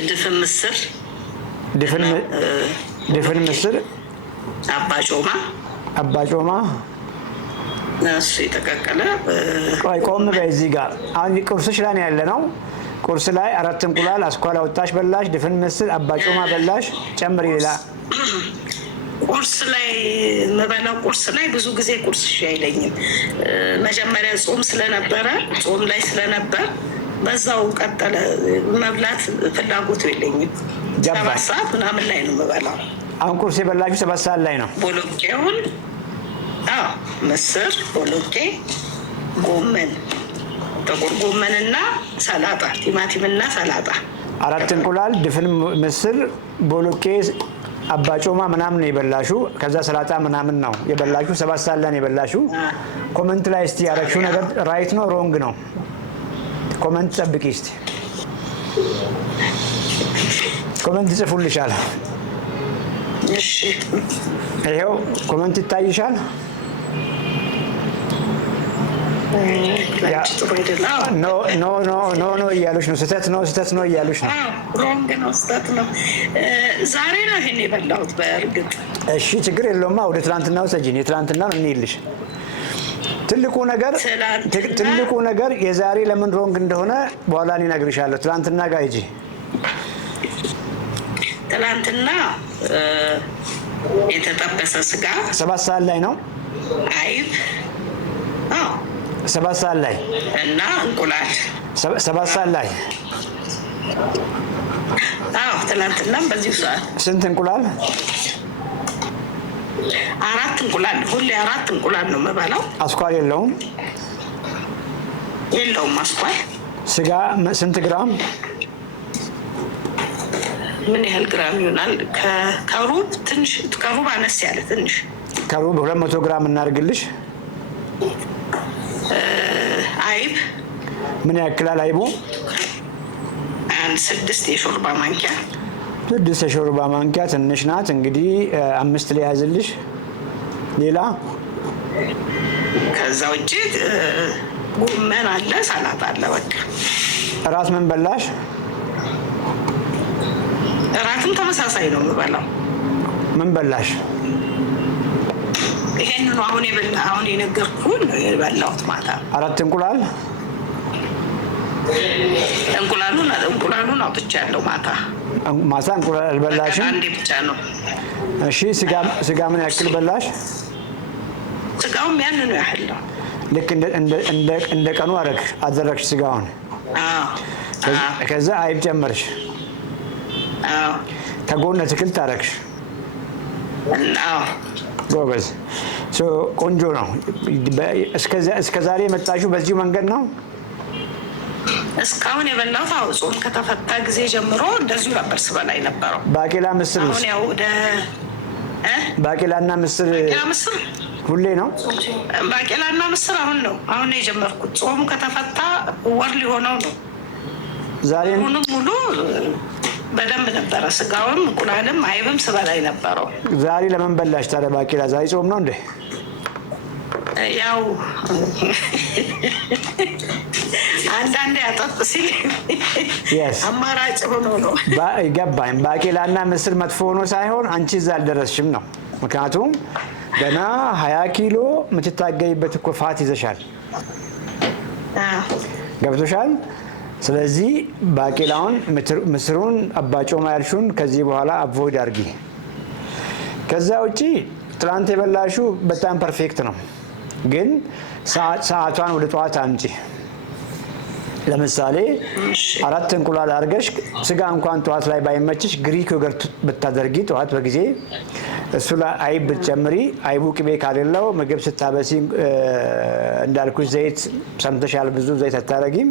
ድፍን ምስር ድፍን ምስር፣ አባጮማ እሱ የተቀቀለ። ቆም በይ እዚህ ጋር አሁን ቁርስሽ ላይ ያለ ነው። ቁርስ ላይ 4 እንቁላል፣ አስኳል አውጣሽ በላሽ፣ ድፍን ምስር፣ አባጮማ በላሽ። ጨምሪ ሌላ። ቁርስ ላይ መበላው ቁርስ ላይ ብዙ ጊዜ ቁርስ አይለኝም። መጀመሪያ ጾም ላይ ስለነበር በዛው ቀጠለ። መብላት ፍላጎቱ የለኝም። 7 ሰዓት ምናምን ላይ ነው የምበላው። አሁን ቁርስ የበላችሁ 7 ሰዓት ላይ ነው። ቦሎቄውን ምስር፣ ቦሎቄ፣ ጎመን፣ ጥቁር ጎመንና ሰላጣ፣ ቲማቲምና ሰላጣ፣ 4 እንቁላል፣ ድፍን ምስር፣ ቦሎቄ፣ አባጮማ ምናምን ነው የበላሹ። ከዛ ሰላጣ ምናምን ነው የበላሹ። 7 ሰዓት ላይ ነው የበላሹ። ኮመንት ላይ እስቲ ያረግሽው ነገር ራይት ነው ሮንግ ነው? ኮመንት ጠብቂ እስቲ። ኮመንት ጽፉልሻል። እሺ፣ ይሄው ኮመንት ይታይሻል። ኖ እያሉሽ ነው። ስህተት ነው እያሉሽ ነው። ሮንግ ነው፣ ስህተት ነው። ዛሬ ነው ይሄን የበላሁት በእርግጥ። እሺ፣ ችግር የለውማ። ወደ ትናንትና ውሰጂኝ። የትናንትናውን እንይልሽ። ትልቁ ነገር የዛሬ ለምን ሮንግ እንደሆነ በኋላ እኔ እነግርሻለሁ። ትናንትና ጋር ሂጂ። ትናንትና የተጠበሰ ስጋ 7 ሰዓት ላይ ነው። አይብ 7 ሰዓት ላይ እና እንቁላል 7 ሰዓት ላይ። ትናንትናም በዚሁ ሰዓት። ስንት እንቁላል? 4 እንቁላል። ሁሌ 4 እንቁላል ነው የምበላው። አስኳል የለውም? የለውም አስኳል። ስጋ ስንት ግራም? ምን ያህል ግራም ይሆናል? ከሩብ አነስ ያለ ትንሽ። ከሩብ 200 ግራም እናድርግልሽ። አይብ ምን ያክላል አይቡ? 6 የሾርባ ማንኪያ። 6 የሾርባ ማንኪያ ትንሽ ናት። እንግዲህ 5 ሊያዝልሽ። ሌላ ከዛ ውጭ ጎመን አለ፣ ሰላጣ አለ። በቃ እራት ምን በላሽ? እራትም ተመሳሳይ ነው የምበላው። ምን በላሽ? ይሄንን አሁን የነገርኩህን የበላሁት ማታ። 4 እንቁላል። እንቁላሉን አውጥቻለሁ ማታ። እንቁላል አልበላሽም? አንዴ ብቻ ነው። እሺ፣ ስጋ ምን ያክል በላሽ? ስጋውም ያንኑ ያህል ነው። ልክ እንደ ቀኑ አደረግሽ ስጋውን። ከዛ አይብ ጨመርሽ። ከጎን አትክልት አደረግሽ። ጎበዝ፣ ቆንጆ ነው። እስከ ዛሬ የመጣሽው በዚሁ መንገድ ነው? እስካሁን የበላሁት ጾም ከተፈታ ጊዜ ጀምሮ እንደዚሁ ነበር ስበላ የነበረው። ባቄላ ምስር ውስጥ ባቄላና ምስር ሁሌ ነው? ባቄላና ምስር አሁን ነው የጀመርኩት። ጾሙ ከተፈታ ወር ሊሆነው ነው። ዛሬውንም ሙሉ በደንብ ነበረ ስጋውም እንቁላልም አይብም ስበላ የነበረው። ዛሬ ለምን በላሽ ታዲያ ባቄላ? ዛሬ ጾም ነው እንዴ? ያው አንዳንዴ አጠጥ ሲል አማራጭ ሆኖ ነው። ገባኝ። ባቄላና ምስር መጥፎ ሆኖ ሳይሆን አንቺ እዛ አልደረስሽም ነው። ምክንያቱም ገና 20 ኪሎ የምትታገይበት እኮ ፋት ይዘሻል። ገብቶሻል? ስለዚህ ባቄላውን፣ ምስሩን፣ አባጮማ ያልሹን ከዚህ በኋላ አቮይድ አድርጊ። ከዛ ውጪ ትላንት የበላሹ በጣም ፐርፌክት ነው፣ ግን ሰዓቷን ወደ ጠዋት አምጪ። ለምሳሌ 4 እንቁላል አድርገሽ ስጋ እንኳን ጠዋት ላይ ባይመችሽ ግሪክ ዮገርት ብታደርጊ ጠዋት በጊዜ እሱ ላይ አይብ ብትጨምሪ፣ አይቡ ቅቤ ካሌለው ምግብ ስታበሲ እንዳልኩሽ ዘይት ሰምተሻል፣ ብዙ ዘይት አታረጊም።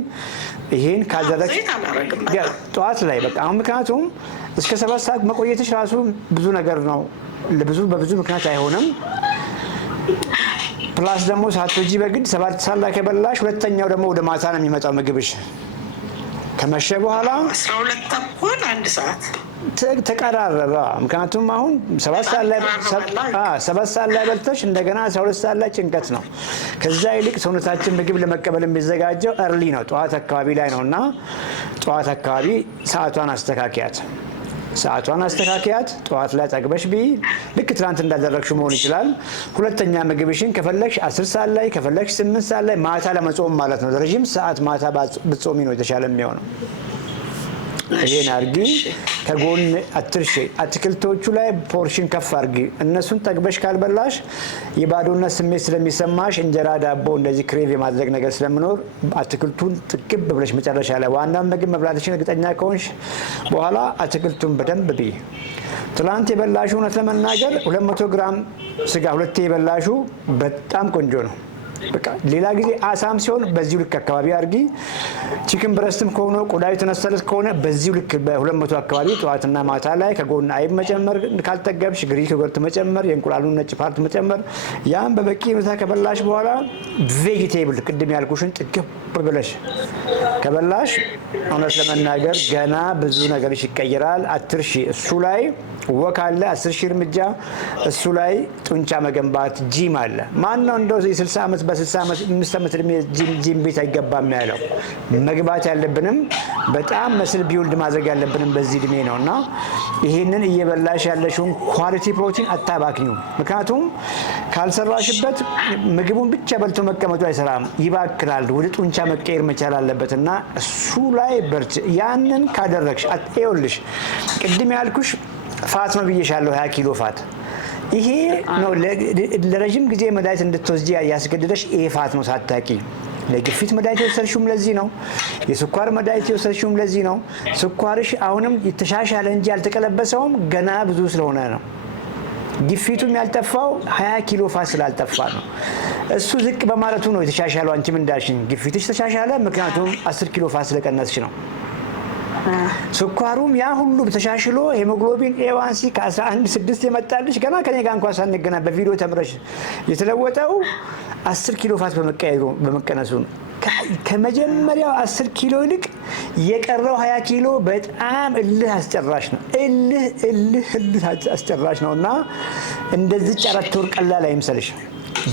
ይሄን ካደረግሽ ጠዋት ላይ በቃ አሁን ምክንያቱም እስከ 7 ሰዓት መቆየትሽ ራሱ ብዙ ነገር ነው። በብዙ ምክንያት አይሆንም። ፕላስ ደግሞ ሳትወጂ በግድ 7 ሰዓት ላይ ከበላሽ ሁለተኛው ደግሞ ወደ ማታ ነው የሚመጣው ምግብሽ። ከመሸ በኋላ 12 ተኩል 1 ሰዓት ተቀራረበ። ምክንያቱም አሁን 7 ሰዓት ላይ በልተሽ እንደገና 12 ሰዓት ላይ ጭንቀት ነው። ከዛ ይልቅ ሰውነታችን ምግብ ለመቀበል የሚዘጋጀው እርሊ ነው፣ ጠዋት አካባቢ ላይ ነው። እና ጠዋት አካባቢ ሰዓቷን አስተካክያት። ጠዋት ላይ ጠግበሽ ብይ። ልክ ትናንት እንዳደረግሽው መሆን ይችላል። ሁለተኛ ምግብሽን ከፈለግሽ 10 ሰዓት ላይ ከፈለግሽ 8 ሰዓት ላይ ማታ ለመጾም ማለት ነው። ረዥም ሰዓት ማታ ብትጾሚ ነው የተሻለ የሚሆነው። ይሄን አርጊ። ከጎን አትርሺ። አትክልቶቹ ላይ ፖርሽን ከፍ አርጊ። እነሱን ጠግበሽ ካልበላሽ የባዶነት ስሜት ስለሚሰማሽ እንጀራ፣ ዳቦ እንደዚህ ክሬቭ የማድረግ ነገር ስለምኖር አትክልቱን ጥግብ ብለሽ መጨረሻ ላይ ዋናውን ምግብ መብላትሽን እርግጠኛ ከሆንሽ በኋላ አትክልቱን በደንብ ብይ። ትላንት የበላሹ እውነት ለመናገር 200 ግራም ስጋ ሁለቴ የበላሹ በጣም ቆንጆ ነው። በቃ ሌላ ጊዜ አሳም ሲሆን በዚሁ ልክ አካባቢ አርጊ። ቺክን ብረስትም ከሆነ ቆዳው የተነሰለት ከሆነ በዚሁ ልክ በ200 አካባቢ ጠዋትና ማታ ላይ ከጎን አይብ መጨመር፣ ካልጠገብሽ ግሪክ ዮገርት መጨመር፣ የእንቁላሉን ነጭ ፓርት መጨመር። ያን በበቂ ሁኔታ ከበላሽ በኋላ ቬጂቴብል ቅድም ያልኩሽን ጥግብ ብለሽ ከበላሽ እውነት ለመናገር ገና ብዙ ነገርሽ ይቀየራል። አትርሺ። እሱ ላይ ወክ አለ 10,000 እርምጃ። እሱ ላይ ጡንቻ መገንባት ጂም አለ። ማን ነው እንደው የ60 ዓመት በ60 ዓመት 5 ዓመት እድሜ ጂም ቤት አይገባም ያለው? መግባት ያለብንም በጣም መስል ቢውልድ ማድረግ ያለብንም በዚህ እድሜ ነውና ይሄንን እየበላሽ ያለሽውን ኳሊቲ ፕሮቲን አታባክኙ። ምክንያቱም ካልሰራሽበት ምግቡን ብቻ በልቶ መቀመጡ አይሰራም፣ ይባክናል። ወደ ጡንቻ መቀየር መቻል አለበትና እሱ ላይ በርቺ። ያንን ካደረግሽ አጥኤውልሽ ቅድም ያልኩሽ ፋት ነው ብዬሻለሁ፣ 20 ኪሎ ፋት። ይሄ ነው ለረጅም ጊዜ መድኃኒት እንድትወስጂ ያስገድደሽ። ይሄ ፋት ነው ሳታቂ። ለግፊት መድኃኒት የወሰድሽውም ለዚህ ነው። የስኳር መድኃኒት የወሰድሽውም ለዚህ ነው። ስኳርሽ አሁንም የተሻሻለ እንጂ ያልተቀለበሰውም ገና ብዙ ስለሆነ ነው። ግፊቱም ያልጠፋው 20 ኪሎ ፋት ስላልጠፋ ነው። እሱ ዝቅ በማለቱ ነው የተሻሻለው። አንቺም እንዳልሽኝ ግፊትሽ ተሻሻለ፣ ምክንያቱም 10 ኪሎ ፋት ስለቀነስሽ ነው። ስኳሩም ያ ሁሉ ተሻሽሎ ሄሞግሎቢን ኤዋንሲ ከ11.6 የመጣልሽ ገና ከኔ ጋር እንኳን ሳንገና በቪዲዮ ተምረሽ የተለወጠው 10 ኪሎ ፋት በመቀነሱ ነው። ከመጀመሪያው 10 ኪሎ ይልቅ የቀረው 20 ኪሎ በጣም እልህ አስጨራሽ ነው። እልህ አስጨራሽ ነውና እንደዚህ 4 ወር ቀላል አይምሰልሽ።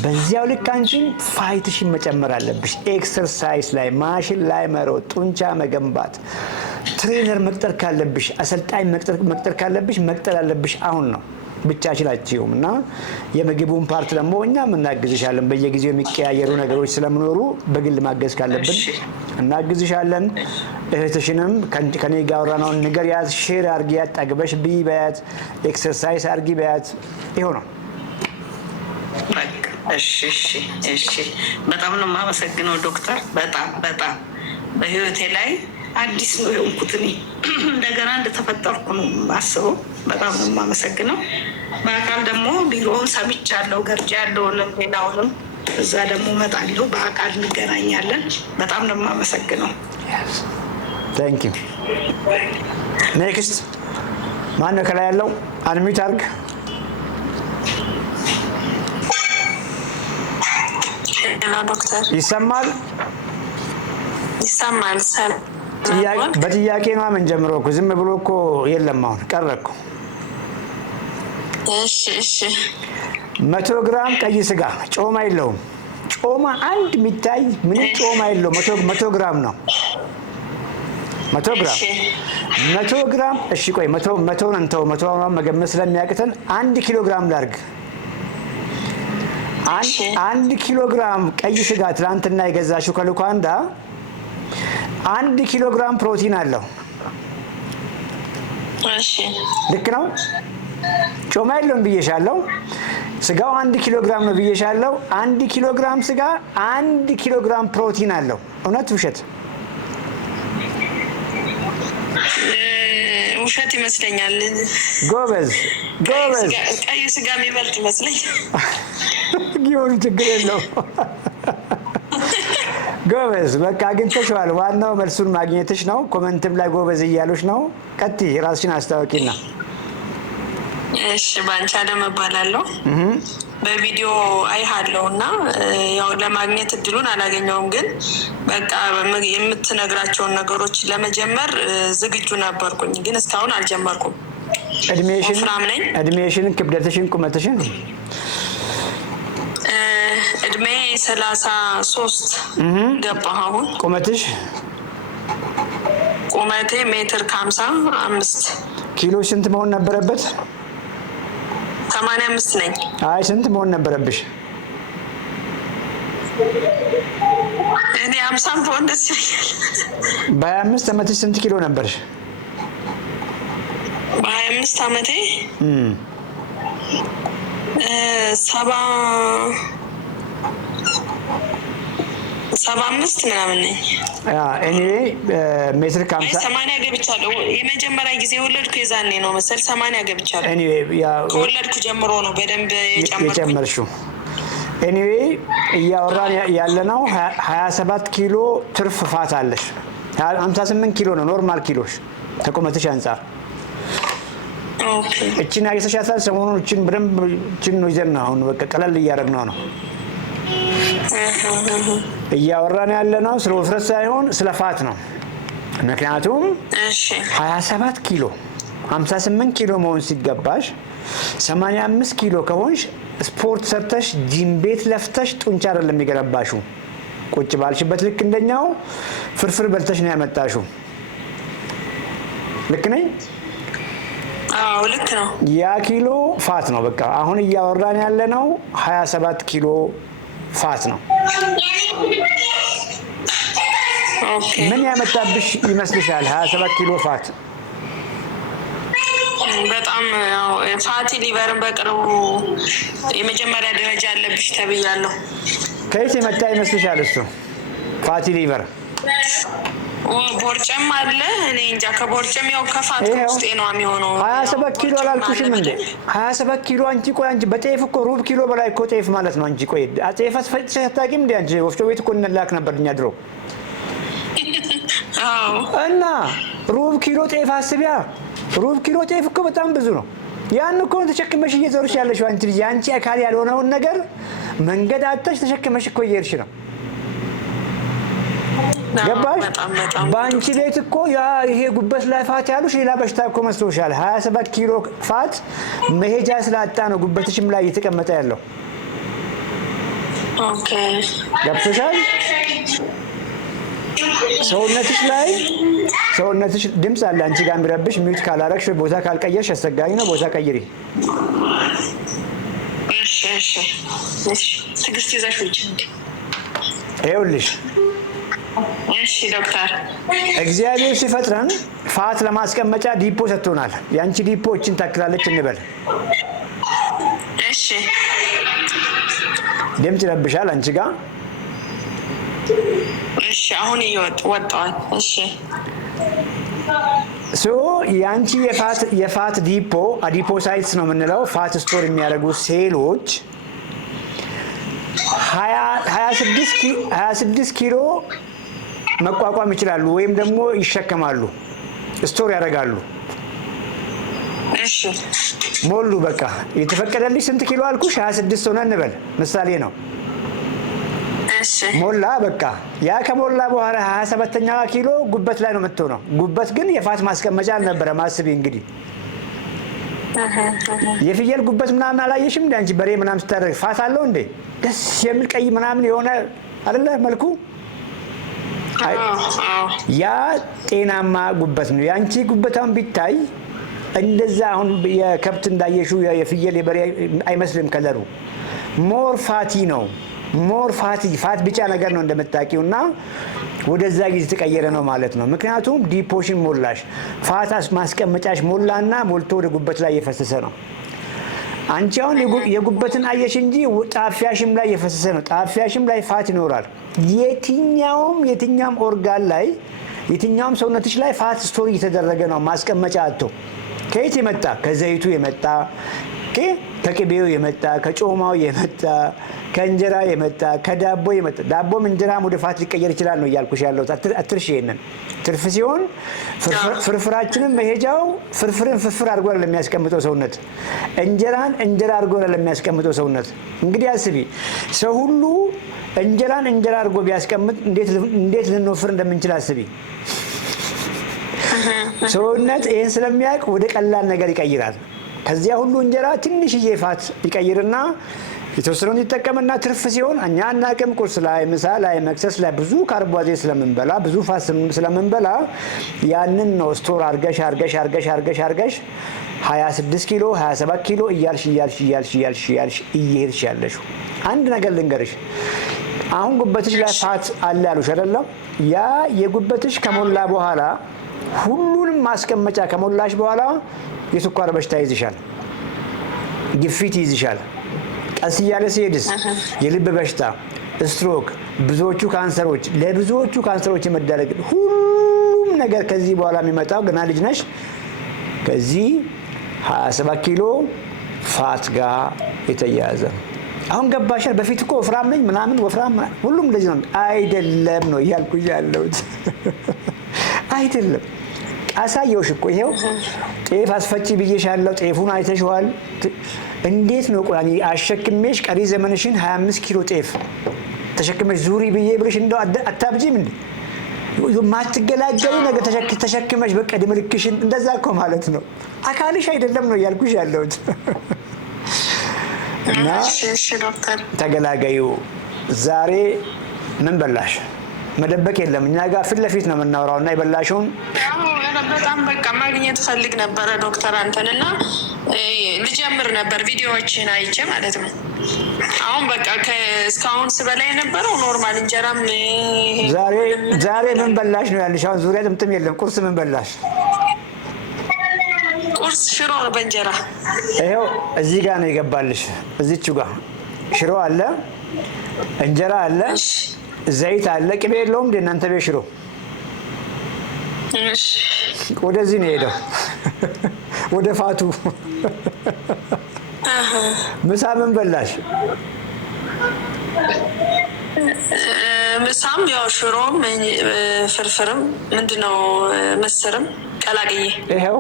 በዚያው ልክ አንቺም ፋይትሽን መጨመር አለብሽ። ኤክሰርሳይዝ ላይ፣ ማሽን ላይ መሮጥ፣ ጡንቻ መገንባት፣ ትሬነር መቅጠር ካለብሽ፣ አሰልጣኝ መቅጠር ካለብሽ መቅጠር አለብሽ። አሁን ነው ብቻሽን አትችይውም። እና የምግቡን ፓርት ደግሞ እኛም እናግዝሻለን። በየጊዜው የሚቀያየሩ ነገሮች ስለሚኖሩ በግል ማገዝ ካለብን እናግዝሻለን። እህትሽንም ከኔ ጋር አወራነውን ንገሪያት፣ ሼር አርጊያት፣ ጠግበሽ ብይ በያት፣ ኤክሰርሳይዝ አርጊ በያት። ይኸው ነው። እሺ በጣም ነው የማመሰግነው ዶክተር። በጣም በህይወቴ ላይ አዲስ ነው የሆንኩት። እኔ እንደገና እንደተፈጠርኩ ነው የማስበው። በጣም ነው የማመሰግነው። በአካል ደግሞ ቢሮውን ሰምቻለሁ፣ ገርጃ ያለውንም ሌላውንም እዛ ደግሞ እመጣለሁ፣ በአካል እንገናኛለን። በጣም ነው የማመሰግነው። ታንክ ዩ። ኔክስት ማነው ከላይ ያለው? አንሚት አድርግ። ዶክተር ይሰማል? ይሰማል። በጥያቄ ነው ምን ጀምሮ እኮ ዝም ብሎ እኮ የለም። አሁን ቀረ እኮ። እሺ 100 ግራም ቀይ ስጋ ጮማ የለውም። ጮማ አንድ የሚታይ ምንም ጮማ የለውም። 100 ግራም ነው። 100 ግራም እሺ ቆይ 100 እንተው። 100 መገመት ስለሚያቅተን 1 ኪሎ ግራም ላድርግ። 1 ኪሎ ግራም ቀይ ስጋ ትናንትና የገዛሽው ከሉካንዳ 1 ኪሎ ግራም ፕሮቲን አለው። እሺ ልክ ነው። ጮማ የለውም ብዬሻለሁ። ስጋው 1 ኪሎ ግራም ነው ብዬሻለሁ። 1 ኪሎ ግራም ስጋ 1 ኪሎ ግራም ፕሮቲን አለው። እውነት ውሸት? ውሸት ይመስለኛል። ጎበዝ ቀይ ስጋ የሚበልጥ ይመስለኝ። ይሁን ችግር የለው። ጎበዝ በቃ አግኝተሽዋል። ዋናው መልሱን ማግኘትሽ ነው። ኮመንትም ላይ ጎበዝ እያሉሽ ነው። ቀጥይ፣ ራስሽን አስታውቂና። እሺ፣ ባንቻለም እባላለሁ። በቪዲዮ አይሃለሁ እና ያው ለማግኘት እድሉን አላገኘውም፣ ግን በቃ የምትነግራቸውን ነገሮች ለመጀመር ዝግጁ ነበርኩኝ፣ ግን እስካሁን አልጀመርኩም። እድሜሽን፣ ክብደትሽን፣ ቁመትሽን? እድሜ 33 ገባሁ። አሁን ቁመትሽ? ቁመቴ 1.55 ኪሎ ስንት መሆን ነበረበት? 85 ነኝ። አይ ስንት መሆን ነበረብሽ? እኔ 50 ብሆን ደስ ይለኛል። በ25 ዓመትሽ ስንት ኪሎ ነበርሽ? በ25 ዓመቴ 75 ምናምን ነኝ። ኤኒዌይ ሜትር ከ50 80 ገብቻለሁ። የመጀመሪያ ጊዜ የወለድኩ የዛኔ ነው መሰል 80 ገብቻለሁ። ኤኒዌይ ከወለድኩ ጀምሮ ነው በደንብ የጨመርሽው። ኤኒዌይ እያወራን ያለነው 27 ኪሎ ትርፍ ፋት አለሽ። 58 ኪሎ ነው ኖርማል ኪሎሽ ከቁመትሽ አንጻር። እቺን አይተሻታል? ሰሞኑን እቺን በደንብ እቺን ነው ይዘን አሁን በቃ ቀለል እያደረግነው ነው። እያወራን ያለነው ስለ ውፍረት ሳይሆን ስለ ፋት ነው። ምክንያቱም 27 ኪሎ 58 ኪሎ መሆን ሲገባሽ 85 ኪሎ ከሆንሽ ስፖርት ሰርተሽ ጂም ቤት ለፍተሽ ጡንቻ አይደለም የሚገነባሽው። ቁጭ ባልሽበት ልክ እንደኛው ፍርፍር በልተሽ ነው ያመጣሽው። ልክ ነኝ? አዎ ልክ ነው። ያ ኪሎ ፋት ነው። በቃ አሁን እያወራን ያለነው 27 ኪሎ ፋት ነው። ምን ያመጣብሽ ይመስልሻል 27 ኪሎ ፋት? በጣም ፋቲ ሊቨርን በቅርቡ የመጀመሪያ ደረጃ አለብሽ ተብያለሁ። ከየት የመጣ ይመስልሻል እሱ ፋቲ ሊቨር? ቦርጭም አለ። እኔ እንጃ ከቦርጭም ያው ከፋት ውስጥ ነው የሚሆነው። 27 ኪሎ አላልኩሽም እንዴ? 27 ኪሎ አንቺ ቆይ አንቺ በጤፍ እኮ ሩብ ኪሎ በላይ እኮ ጤፍ ማለት ነው። አንቺ ቆይ ጤፍ አስፈጭተሽ አታውቂም እንዴ? አንቺ ወፍጮ ቤት እኮ እንላክ ነበር እኛ ድሮ። አዎ። እና ሩብ ኪሎ ጤፍ አስቢያ። ሩብ ኪሎ ጤፍ እኮ በጣም ብዙ ነው። ያን እኮ ተሸክመሽ እየዞርሽ ያለሽው አንቺ ልጅ። አንቺ አካል ያልሆነውን ነገር መንገድ አጥተሽ ተሸክመሽ እኮ እየሄድሽ ነው። ገባሽ? በአንቺ ቤት እኮ ያ ይሄ ጉበት ላይ ፋት ያሉሽ ሌላ በሽታ እኮ መስሎሻል። 27 ኪሎ ፋት መሄጃ ስላጣ ነው ጉበትሽም ላይ እየተቀመጠ ያለው። ኦኬ ገብቶሻል? ሰውነትሽ ድምፅ አለ አንቺ ጋር የሚረብሽ። ሚውት ካላረግሽ ቦታ ካልቀየርሽ አስቸጋሪ ነው። ቦታ ቀይሪ። እሺ ትዕግስት ይዘሽ ውጭ። ይኸውልሽ እሺ ዶክተር፣ እግዚአብሔር ሲፈጥረን ፋት ለማስቀመጫ ዲፖ ሰጥቶናል። ያንቺ ዲፖችን ታክላለች እንበል። እሺ ድምፅ ይረብሻል አንቺ ጋር። እሺ አሁን ወጣዋል። እሺ ያንቺ የፋት ዲፖ አዲፖሳይትስ ነው የምንለው። ፋት ስቶር የሚያደርጉ ሴሎች 26 ኪሎ መቋቋም ይችላሉ ወይም ደግሞ ይሸከማሉ፣ ስቶር ያደርጋሉ። እሺ ሞሉ። በቃ የተፈቀደልሽ ስንት ኪሎ አልኩሽ? 26 ሆነ እንበል፣ ምሳሌ ነው። እሺ ሞላ። በቃ ያ ከሞላ በኋላ 27ኛ ኪሎ ጉበት ላይ ነው የምትሆነው። ጉበት ግን የፋት ማስቀመጫ አልነበረም። አስቢ እንግዲህ የፍየል ጉበት ምናምን አላየሽም እንዴ አንቺ? በሬ ምናምን ስታደርግ ፋት አለው እንዴ? ደስ የሚል ቀይ ምናምን የሆነ አይደለ መልኩ? ያ ጤናማ ጉበት ነው። ያንቺ ጉበታውን ቢታይ እንደዛ አሁን የከብት እንዳየሽው የፍየል የበሬ አይመስልም። ከለሩ ሞር ፋቲ ነው። ሞር ፋት ቢጫ ነገር ነው እንደምታውቂው፣ እና ወደዛ ጊዜ ተቀየረ ነው ማለት ነው። ምክንያቱም ዲፖሽን ሞላሽ፣ ፋት ማስቀመጫሽ ሞላና ሞልቶ ወደ ጉበት ላይ እየፈሰሰ ነው። አንቺ አሁን የጉበትን አየሽ እንጂ ጣፊያሽም ላይ የፈሰሰ ነው። ጣፊያሽም ላይ ፋት ይኖራል። የትኛውም ኦርጋን ላይ የትኛውም ሰውነትሽ ላይ ፋት ስቶር እየተደረገ ነው። ማስቀመጫ አጥቶ ከየት የመጣ ከዘይቱ የመጣ ከቅቤው የመጣ ከጮማው የመጣ ከእንጀራ የመጣ ከዳቦ የመጣ ዳቦም እንጀራም ወደ ፋት ሊቀየር ይችላል ነው እያልኩሽ ያለሁት። አትርሽ ይሄንን። ትርፍ ሲሆን ፍርፍራችንም መሄጃው ፍርፍርን ፍርፍር አድርጎ ለሚያስቀምጠው ሰውነት፣ እንጀራን እንጀራ አድርጎ ለሚያስቀምጠው ሰውነት። እንግዲህ አስቢ፣ ሰው ሁሉ እንጀራን እንጀራ አድርጎ ቢያስቀምጥ እንዴት ልንወፍር እንደምንችል አስቢ። ሰውነት ይሄን ስለሚያውቅ ወደ ቀላል ነገር ይቀይራል። ከዚያ ሁሉ እንጀራ ትንሽዬ ፋት ይቀይርና የተወሰነውን ይጠቀምና ትርፍ ሲሆን እኛ አናቅም። ቁርስ ላይ፣ ምሳ ላይ፣ መክሰስ ላይ ብዙ ካርቦሃይድሬት ስለምንበላ ብዙ ፋት ስለምንበላ ያንን ነው ስቶር አርገሽ 26 ኪሎ 27 ኪሎ እያልሽ እየሄድሽ ያለሽ። አንድ ነገር ልንገርሽ፣ አሁን ጉበትሽ ላይ ፋት አለ ያሉሽ አይደለም? ያ የጉበትሽ ከሞላ በኋላ ሁሉንም ማስቀመጫ ከሞላሽ በኋላ የስኳር በሽታ ይይዝሻል፣ ግፊት ይይዝሻል። ቀስ እያለ ሲሄድስ የልብ በሽታ፣ ስትሮክ፣ ለብዙዎቹ ካንሰሮች የመዳረግ ሁሉም ነገር ከዚህ በኋላ የሚመጣው ገና ልጅ ነሽ ከዚህ 27 ኪሎ ፋት ጋር የተያያዘ። አሁን ገባሻል? በፊት እኮ ወፍራም ነኝ ምናምን ወፍራም ሁሉም እንደዚህ ነው አይደለም ነው እያልኩሽ ያለሁት። አይደለም አሳየውሽ እኮ ይሄው ጤፍ አስፈጪ ብዬሻለሁ። ጤፉን አይተሽዋል። እንዴት ነው ቆይ አሸክሜሽ ቀሪ ዘመንሽን 25 ኪሎ ጤፍ ተሸክመሽ ዙሪ ብዬ ብለሽ እንደው አታብጂም እንዴ? ማትገላገሉ ነገር ተሸክመሽ በቃ ድምልክሽን እንደዛ እኮ ማለት ነው። አካልሽ አይደለም ነው እያልኩሽ ያለሁት። እና እሺ ዶክተር ተገላገዩ። ዛሬ ምን በላሽ? መደበቅ የለም። እኛ ጋር ፊት ለፊት ነው የምናወራው እና የበላሽውን በጣም በቃ ማግኘት ፈልግ ነበረ ዶክተር አንተን እና ልጀምር ነበር ቪዲዮዎችን አይቼ ማለት ነው። አሁን በቃ እስካሁን ስበላ የነበረው ኖርማል እንጀራም። ዛሬ ምን በላሽ ነው ያልሽ? አሁን ዙሪያ ጥምጥም የለም። ቁርስ ምን በላሽ? ቁርስ ሽሮ ነው በእንጀራ። ይኸው እዚህ ጋር ነው የገባልሽ። እዚቹ ጋር ሽሮ አለ፣ እንጀራ አለ፣ ዘይት አለ። ቅቤ የለውም እንደ እናንተ ቤት ሽሮ? ወደዚህ ነው ሄደው ወደ ፋቱ። ምሳ ምን በላሽ? ምሳም ያው ሽሮም ፍርፍርም ምንድነው ምስርም ቀላቅዬ ይሄው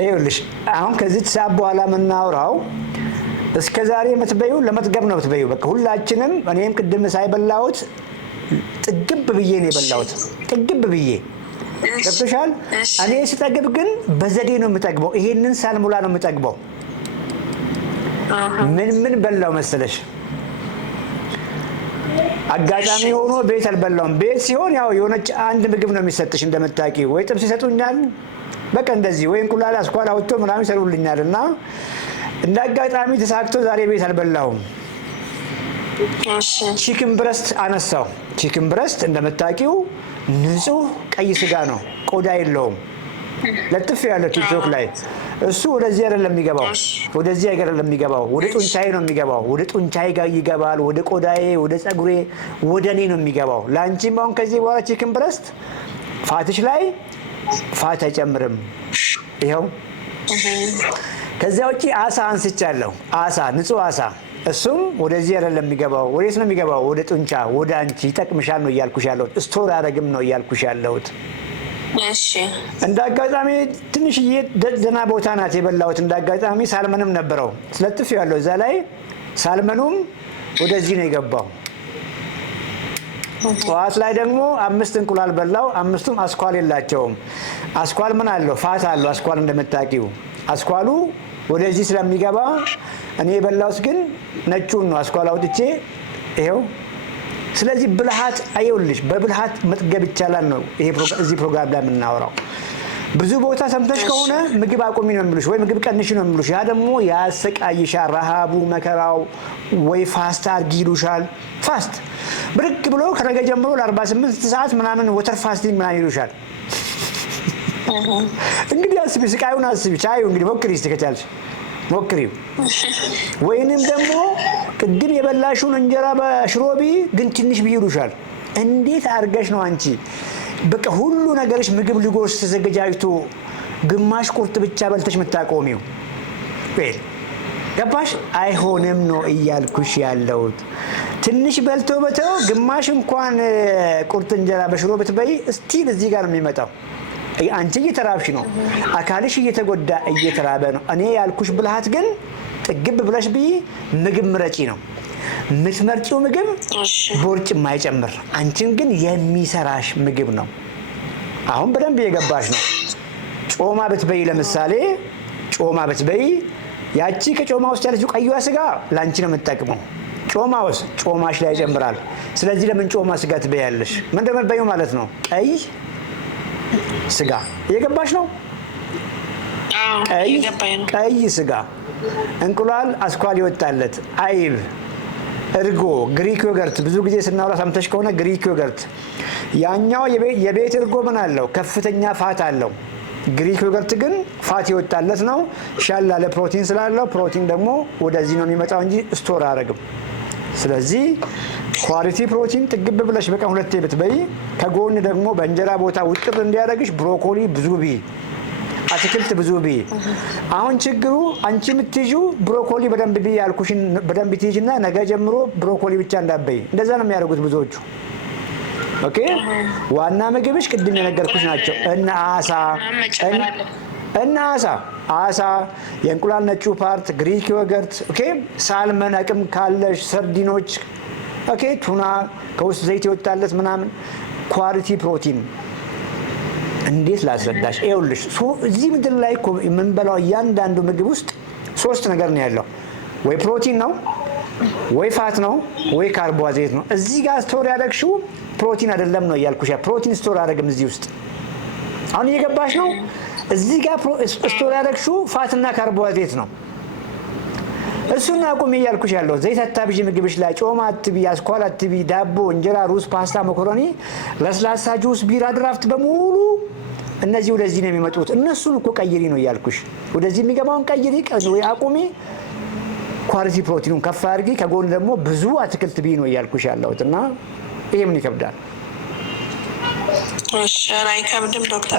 ይኸውልሽ። አሁን ከዚች ሰዓት በኋላ የምናወራው እስከ ዛሬ የምትበዩ ለመጥገብ ነው የምትበዩ። በቃ ሁላችንም እኔም ቅድም ሳይበላሁት ጥግብ ብዬ ነው የበላሁት። ጥግብ ብዬ ገብቶሻል። እኔ ስጠግብ ግን በዘዴ ነው የምጠግበው። ይሄንን ሳልሙላ ነው የምጠግበው። ምን በላው መሰለሽ? አጋጣሚ ሆኖ ቤት አልበላውም። ቤት ሲሆን ያው የሆነች አንድ ምግብ ነው የሚሰጥሽ እንደምታውቂው። ወይ ጥብስ ይሰጡኛል በቃ እንደዚህ፣ ወይ እንቁላል አስኳል አውጥቶ ምናምን ይሰሩልኛል። እና እንደ አጋጣሚ ተሳክቶ ዛሬ ቤት አልበላሁም። ቺክን ብረስት አነሳው። ቺክን ብረስት እንደምታውቂው ንጹህ ቀይ ስጋ ነው፣ ቆዳ የለውም። ለጥፍ ያለ ቲክቶክ ላይ እሱ ወደዚህ አይደለም የሚገባው፣ ወደዚህ አይደለም የሚገባው፣ ወደ ጡንቻዬ ነው የሚገባው። ወደ ጡንቻዬ ጋር ይገባል፣ ወደ ቆዳዬ፣ ወደ ፀጉሬ፣ ወደ እኔ ነው የሚገባው። ለአንቺም አሁን ከዚህ በኋላ ቺክን ብረስት ፋትሽ ላይ ፋት አይጨምርም። ይኸው ከዚያ ውጪ አሳ አንስቻለሁ። አሳ ንጹህ አሳ፣ እሱም ወደዚህ አይደለም የሚገባው። ወዴት ነው የሚገባው? ወደ ጡንቻ፣ ወደ አንቺ ይጠቅምሻል ነው እያልኩሽ ያለሁት። ስቶር አያደርግም ነው እያልኩሽ ያለሁት። እንደ አጋጣሚ ትንሽዬ ደህና ቦታ ናት የበላሁት። እንደ አጋጣሚ ሳልመንም ነበረው ስለጥፍ ያለው እዛ ላይ ሳልመኑም ወደዚህ ነው የገባው። ጠዋት ላይ ደግሞ 5 እንቁላል በላው። 5ቱም አስኳል የላቸውም። አስኳል ምን አለው? ፋት አለው አስኳል እንደምታውቂው። አስኳሉ ወደዚህ ስለሚገባ እኔ የበላሁት ግን ነጩን ነው አስኳል አውጥቼ ይሄው። ስለዚህ ብልሃት አይውልሽ፣ በብልሃት መጥገብ ይቻላል ነው ይሄ እዚህ ፕሮግራም ላይ የምናወራው። ብዙ ቦታ ሰምተሽ ከሆነ ምግብ አቁሚ ነው የሚሉሽ ወይ ምግብ ቀንሽ ነው የሚሉሽ። ያ ደግሞ ያሰቃይሻል። ረሃቡ መከራው ወይ ፋስት አድርጊ ይሉሻል። ፋስት ብርቅ ብሎ ከነገ ጀምሮ ለ48 ሰዓት ምናምን ወተር ፋስቲንግ ምናምን ይሉሻል። እንግዲህ አስቢ፣ ስቃዩን አስቢ። ቻዩ እንግዲህ ሞክሪ እስቲ ከቻልሽ ሞክሪው። ወይንም ደግሞ ቅድም የበላሽውን እንጀራ በሽሮቢ ግን ትንሽ ቢይሉሻል። እንዴት አድርገሽ ነው አንቺ በቃ ሁሉ ነገርሽ ምግብ ሊጎርስ ተዘጋጅቶ ግማሽ ቁርጥ ብቻ በልተሽ የምታቆሚው? ገባሽ? አይሆንም ነው እያልኩሽ ያለሁት። ትንሽ በልቶ በተው ግማሽ እንኳን ቁርጥ እንጀራ በሽሮ ብትበይ እስቲል እዚህ ጋር ነው የሚመጣው። አንቺ እየተራብሽ ነው፣ አካልሽ እየተጎዳ እየተራበ ነው። እኔ ያልኩሽ ብልሃት ግን ጥግብ ብለሽ ብይ ምግብ ምረጪ ነው። የምትመርጪው ምግብ ቦርጭ የማይጨምር አንቺን ግን የሚሰራሽ ምግብ ነው። አሁን በደንብ እየገባሽ ነው። ጮማ ብትበይ ለምሳሌ ጮማ ብትበይ ያቺ ከጮማ ውስጥ ያለችው ቀይዋ ስጋ ለአንቺ ነው የምትጠቅመው። ጮማውስ ጮማሽ ላይ ይጨምራል። ስለዚህ ለምን ጮማ ስጋ ትበያለሽ? ምን እንደምትበይው ማለት ነው? ቀይ ስጋ። እየገባሽ ነው? ቀይ ስጋ፣ እንቁላል አስኳል ይወጣለት፣ አይብ፣ እርጎ፣ ግሪክ ዮገርት። ብዙ ጊዜ ስናወራ ሰምተሽ ከሆነ ግሪክ ዮገርት፣ ያኛው የቤት እርጎ ምን አለው? ከፍተኛ ፋት አለው። ግሪክ ዮገርት ግን ፋት ይወጣለት ነው። ሻል ያለ ፕሮቲን ስላለው ፕሮቲን ደግሞ ወደዚህ ነው የሚመጣው እንጂ ስቶር አያደርግም። ስለዚህ ኳሊቲ ፕሮቲን ጥግብ ብለሽ በቀን 2 ብትበይ፣ ከጎን ደግሞ በእንጀራ ቦታ ውጥር እንዲያደርግሽ ብሮኮሊ ብዙ ብይ፣ አትክልት ብዙ ብይ። አሁን ችግሩ አንቺ የምትይዥው ብሮኮሊ በደንብ ብይ ያልኩሽን በደንብ ትይዥና ነገ ጀምሮ ብሮኮሊ ብቻ እንዳትበይ። እንደዛ ነው የሚያደርጉት ብዙዎቹ። ኦኬ፣ ዋና ምግብሽ ቅድም የነገርኩሽ ናቸው። እና አሳ፣ የእንቁላል ነጩ ፓርት፣ ግሪክ ዮገርት፣ ኦኬ፣ ሳልመን አቅም ካለሽ፣ ሰርዲኖች፣ ኦኬ፣ ቱና ከውስጥ ዘይት ይወጣለት ምናምን ኳሊቲ ፕሮቲን። እንዴት ላስረዳሽ? ይኸውልሽ እዚህ ምድር ላይ እኮ የምንበላው እያንዳንዱ ምግብ ውስጥ 3 ነገር ነው ያለው። ወይ ፕሮቲን ነው፣ ወይ ፋት ነው፣ ወይ ካርቦሃይድሬት ነው። እዚህ ጋር ስቶር ያደረግሽው ፕሮቲን አይደለም ነው እያልኩሽ። ፕሮቲን ስቶር አደረግም እዚህ ውስጥ። አሁን እየገባሽ ነው? እዚህ ጋር ስቶር ያደረግሽው ፋትና ካርቦሃይድሬት ነው። እሱን አቁሚ እያልኩሽ ያለው። ዘይት አታብዢ ምግብሽ ላይ፣ ጮማ አትቢ፣ አስኳል አትቢ፣ ዳቦ፣ እንጀራ፣ ሩዝ፣ ፓስታ፣ መኮረኒ፣ ለስላሳ፣ ጁስ፣ ቢራ፣ ድራፍት በሙሉ እነዚህ ወደዚህ ነው የሚመጡት። እነሱን እኮ ቀይሪ ነው እያልኩሽ። ወደዚህ የሚገባውን ቀይሪ ወይ አቁሚ። ኳሊቲ ፕሮቲኑን ከፍ አድርጊ። ከጎን ደግሞ ብዙ አትክልት ብይ ነው እያልኩሽ ያለሁት። እና ይሄ ምን ይከብዳል? አይከብድም ዶክተር።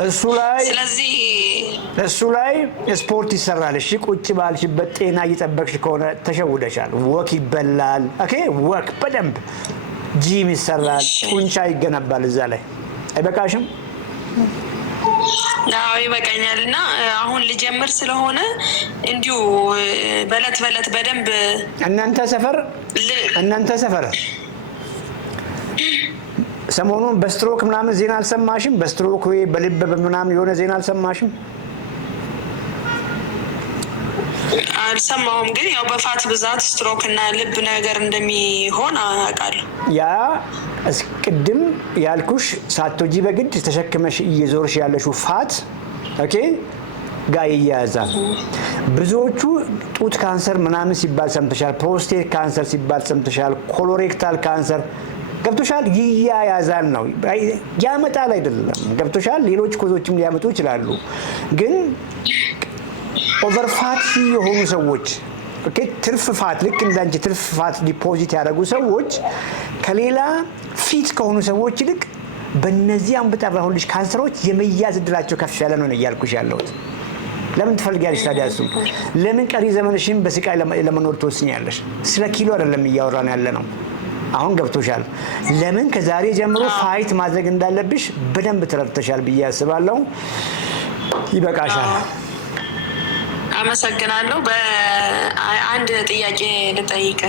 እሱ ላይ ስፖርት ይሰራል። እሺ ቁጭ ባልሽበት ጤና እየጠበቅሽ ከሆነ ተሸውደሻል። ወክ ይበላል። ኦኬ፣ ወክ በደንብ ጂም ይሰራል። ጡንቻ ይገነባል። እዛ ላይ አይበቃሽም? አዎ ይበቃኛል። እና አሁን ልጀምር ስለሆነ እንዲሁ በለት በደንብ እናንተ ሰፈር ሰሞኑን በስትሮክ ምናምን ዜና አልሰማሽም? በስትሮክ ወይ በልብ ምናምን የሆነ ዜና አልሰማሽም? አልሰማሁም፣ ግን ያው በፋት ብዛት ስትሮክ እና ልብ ነገር እንደሚሆን አውቃለሁ። ያ ቅድም ያልኩሽ ሳትወጂ በግድ ተሸክመሽ እየዞርሽ ያለሽው ፋት ኦኬ ጋር ይያያዛል። ብዙዎቹ ጡት ካንሰር ምናምን ሲባል ሰምተሻል። ፕሮስቴት ካንሰር ሲባል ሰምተሻል። ኮሎሬክታል ካንሰር ገብቶሻል? ይያያዛል ነው ያመጣል አይደለም። ገብቶሻል? ሌሎች ኮዞችም ሊያመጡ ይችላሉ። ግን ኦቨርፋት የሆኑ ሰዎች ኦኬ፣ ትርፍ ፋት ልክ እንዳንቺ ትርፍ ፋት ዲፖዚት ያደረጉ ሰዎች ከሌላ ፊት ከሆኑ ሰዎች ይልቅ በእነዚህ አንብጠራሁልሽ ካንሰሮች የመያዝ እድላቸው ከፍ ያለ ነው እያልኩሽ ያለሁት። ለምን ትፈልጊያለሽ ታዲያ? እሱ ለምን ቀሪ ዘመንሽን በስቃይ ለመኖር ትወስኛለሽ? ስለ ኪሎ አይደለም እያወራን ያለ ነው። አሁን ገብቶሻል? ለምን ከዛሬ ጀምሮ ፋይት ማድረግ እንዳለብሽ በደንብ ተረድተሻል ብዬ አስባለሁ። ይበቃሻል። አመሰግናለሁ። በአንድ ጥያቄ ልጠይቅ።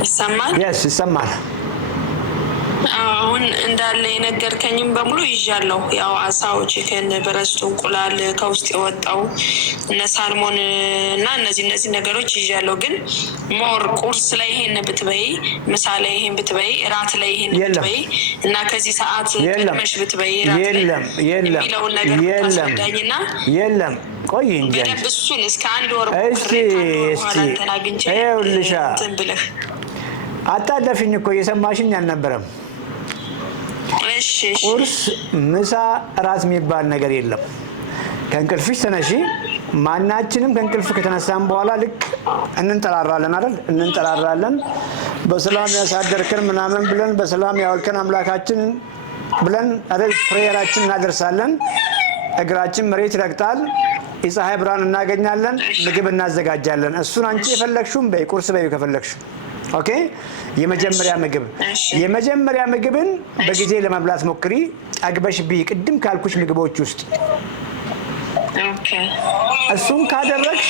ይሰማል? ይሰማል። አሁን እንዳለ የነገርከኝም በሙሉ ይዣለሁ። ያው አሳው፣ ቺክን፣ ብረስቱ፣ እንቁላል ከውስጥ የወጣው እነ ሳልሞን እና እነዚህ ነገሮች ይዣለሁ። ግን ሞር ቁርስ ላይ ይሄን ብትበይ፣ ምሳ ላይ ይሄን ብትበይ፣ እራት ላይ ይሄን ብትበይ እና ከዚህ ሰዓት ቀድመሽ ብትበይ እራት ላይ የሚለውን ነገር ታስረዳኝና የለም ቆይ እንጂ በደንብ እሱን እስከ 1 ወር ተናግንቼ እንትን ብለህ አጣደፍኝ እኮ እየሰማሽኝ አልነበረም። ቁርስ፣ ምሳ፣ እራት የሚባል ነገር የለም። ከእንቅልፍሽ ተነሺ። ማናችንም ከእንቅልፍ ከተነሳን በኋላ ልክ እንንጠራራለን አይደል? እንንጠራራለን። በሰላም ያሳደርከን ምናምን ብለን በሰላም ያዋልከን አምላካችን ብለን አይደል ፕሬየራችን እናደርሳለን። እግራችን መሬት ይረግጣል። የፀሐይ ብርሃን እናገኛለን። ምግብ እናዘጋጃለን። እሱን አንቺ የፈለግሽውን በይ፣ ቁርስ በይ ከፈለግሽ። ኦኬ። የመጀመሪያ ምግብን በጊዜ ለመብላት ሞክሪ። ጠግበሽ ብይ፣ ቅድም ካልኩሽ ምግቦች ውስጥ። እሱን ካደረግሽ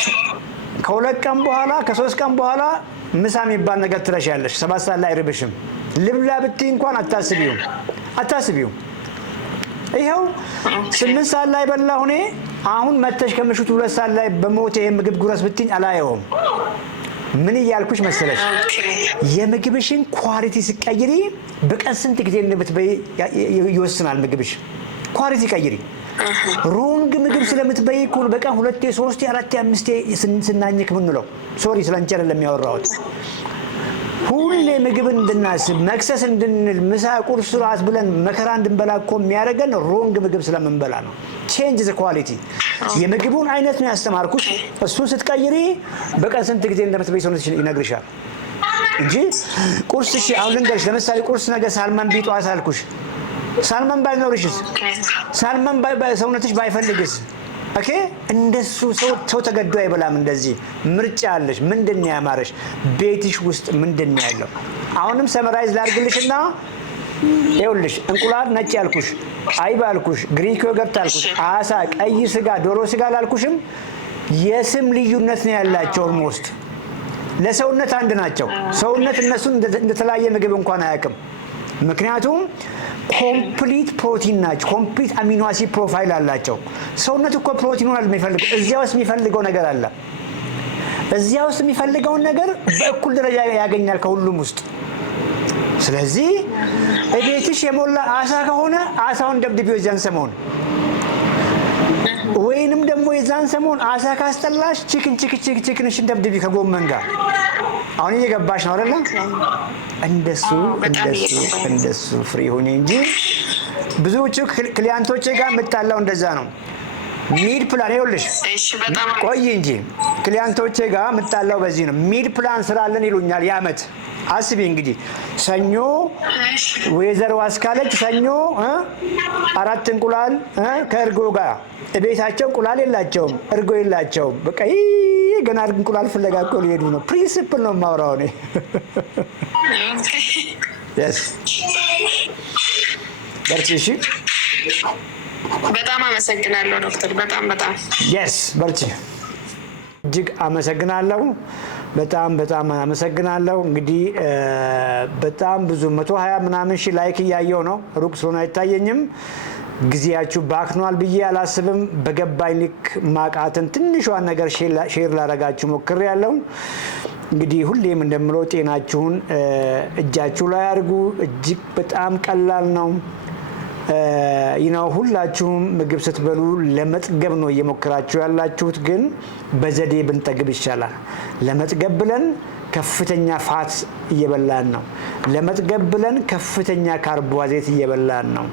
ከ2 ቀን በኋላ ከ3 ቀን በኋላ ምሳ የሚባል ነገር ትረሻለሽ። 7 ሰዓት ላይ አይርብሽም። ልብላ ብትይ እንኳን አታስቢው። ይኸው 8 ሰዓት ላይ በላሁ እኔ። አሁን መተሽ ከምሽቱ 2 ሰዓት ላይ በሞቴ ምግብ ጉረስ ብትኝ አላየውም። ምን እያልኩሽ መሰለሽ? የምግብሽን ኳሊቲ ስቀይሪ በቀን ስንት ጊዜ እንደምትበይ ይወስናል። ምግብሽ ኳሊቲ ቀይሪ። ሮንግ ምግብ ስለምትበይ እኮ በቀን 2 3 4 5 ስናኝክ ምንለው። ሶሪ ስለአንቺ አይደለም ያወራሁት። ሁሌ ምግብን እንድናስብ፣ መክሰስ እንድንል፣ ምሳ፣ ቁርስ፣ ራት ብለን መከራ እንድንበላ እኮ የሚያደርገን ሮንግ ምግብ ስለምንበላ ነው። ቼንጅ ዘ ኳሊቲ። የምግቡን አይነት ነው ያስተማርኩሽ። እሱን ስትቀይሪ በቀን ስንት ጊዜ እንደምትበይ ሰውነትሽ ይነግርሻል እንጂ ቁርስ። እሺ አሁን ልንገርሽ፣ ለምሳሌ ቁርስ ነገ ሳልመን ቢጧት አልኩሽ። ሳልመን ባይኖርሽስ? ሳልመን ሰውነትሽ ባይፈልግስ? ኦኬ። እንደሱ ሰው ተገዶ አይበላም። እንደዚህ ምርጫ አለሽ። ምንድን ያማረሽ? ቤትሽ ውስጥ ምንድን ያለው? አሁንም ሰመራይዝ ላድርግልሽና ይኸውልሽ፣ እንቁላል ነጭ ያልኩሽ፣ አይብ አልኩሽ፣ ግሪክ ዮገርት አልኩሽ፣ አሳ፣ ቀይ ስጋ፣ ዶሮ ስጋ ላልኩሽም የስም ልዩነት ነው ያላቸው። ኦልሞስት ለሰውነት አንድ ናቸው። ሰውነት እነሱን እንደተለያየ ምግብ እንኳን አያውቅም። ምክንያቱም ኮምፕሊት ፕሮቲን ናቸው። ኮምፕሊት አሚኖ አሲድ ፕሮፋይል አላቸው። ሰውነት እኮ ፕሮቲኑን የሚፈልገው እዚያ ውስጥ የሚፈልገው ነገር አለ። እዚያ ውስጥ የሚፈልገውን ነገር በእኩል ደረጃ ያገኛል ከሁሉም ውስጥ። ስለዚህ እቤትሽ የሞላ አሳ ከሆነ አሳውን ደብድቢው የዛን ሰሞን፣ ወይንም ደግሞ የዛን ሰሞን አሳ ካስጠላሽ ቺክንሽን ደብድቢ ከጎመን ጋር። አሁን እየገባሽ ነው አይደል? እንደሱ ፍሪ ሆኜ እንጂ ብዙዎቹ ክሊያንቶቼ ጋር የምጣላው እንደዛ ነው። ሚድ ፕላን ይኸውልሽ፣ ቆይ እንጂ ክሊያንቶቼ ጋር የምጣላው በዚህ ነው። ሚድ ፕላን ስራለን ይሉኛል የዓመት። አስቢ እንግዲህ ሰኞ ወይዘሮ አስካለች ሰኞ 4 እንቁላል ከእርጎ ጋር ቤታቸው እንቁላል የላቸውም፣ እርጎ የላቸውም። በቃ ገና እንቁላል ፍለጋ እኮ ሊሄዱ ነው። ፕሪንሲፕል ነው የማወራው እኔ። በርቺ። እሺ፣ በጣም አመሰግናለሁ ዶክተር። በጣም በርቺ። እጅግ አመሰግናለሁ። በጣም አመሰግናለሁ። እንግዲህ በጣም ብዙ 120 ምናምን ሺህ ላይክ እያየው ነው። ሩቅ ስለሆነ አይታየኝም። ጊዜያችሁ ባክኗል ብዬ አላስብም። በገባኝ ልክ ማቃተን ትንሿን ነገር ሼር ላረጋችሁ ሞክሬያለሁ። እንግዲህ ሁሌም እንደምለው ጤናችሁን እጃችሁ ላይ አድርጉ። እጅግ በጣም ቀላል ነው። ሁላችሁም ምግብ ስትበሉ ለመጥገብ ነው እየሞከራችሁ ያላችሁት፣ ግን በዘዴ ብንጠግብ ይሻላል። ለመጥገብ ብለን ከፍተኛ ፋት እየበላን ነው። ለመጥገብ ብለን ከፍተኛ ካርቦሃይድሬት እየበላን ነው።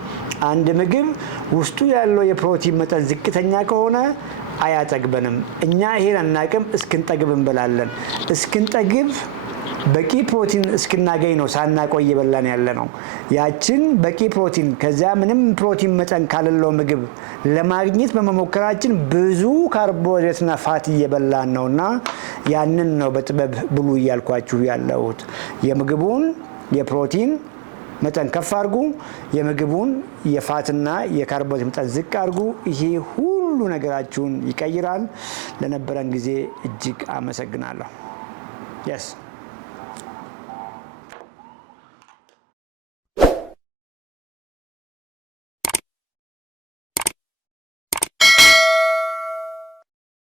አንድ ምግብ ውስጡ ያለው የፕሮቲን መጠን ዝቅተኛ ከሆነ አያጠግበንም። እኛ ይሄን አናቅም። እስክንጠግብ እንበላለን። እስክንጠግብ በቂ ፕሮቲን እስክናገኝ ነው ሳናቆይ እየበላን ያለ ነው። ያችን በቂ ፕሮቲን ከዚያ ምንም ፕሮቲን መጠን ካለለው ምግብ ለማግኘት በመሞከራችን ብዙ ካርቦሃይድሬትና ፋት እየበላን ነውና ያንን ነው በጥበብ ብሉ እያልኳችሁ ያለሁት። የምግቡን የፕሮቲን መጠን ከፍ አድርጉ፣ የምግቡን የፋትና የካርቦሃይድሬት መጠን ዝቅ አድርጉ። ይሄ ሁሉ ነገራችሁን ይቀይራል። ለነበረን ጊዜ እጅግ አመሰግናለሁ።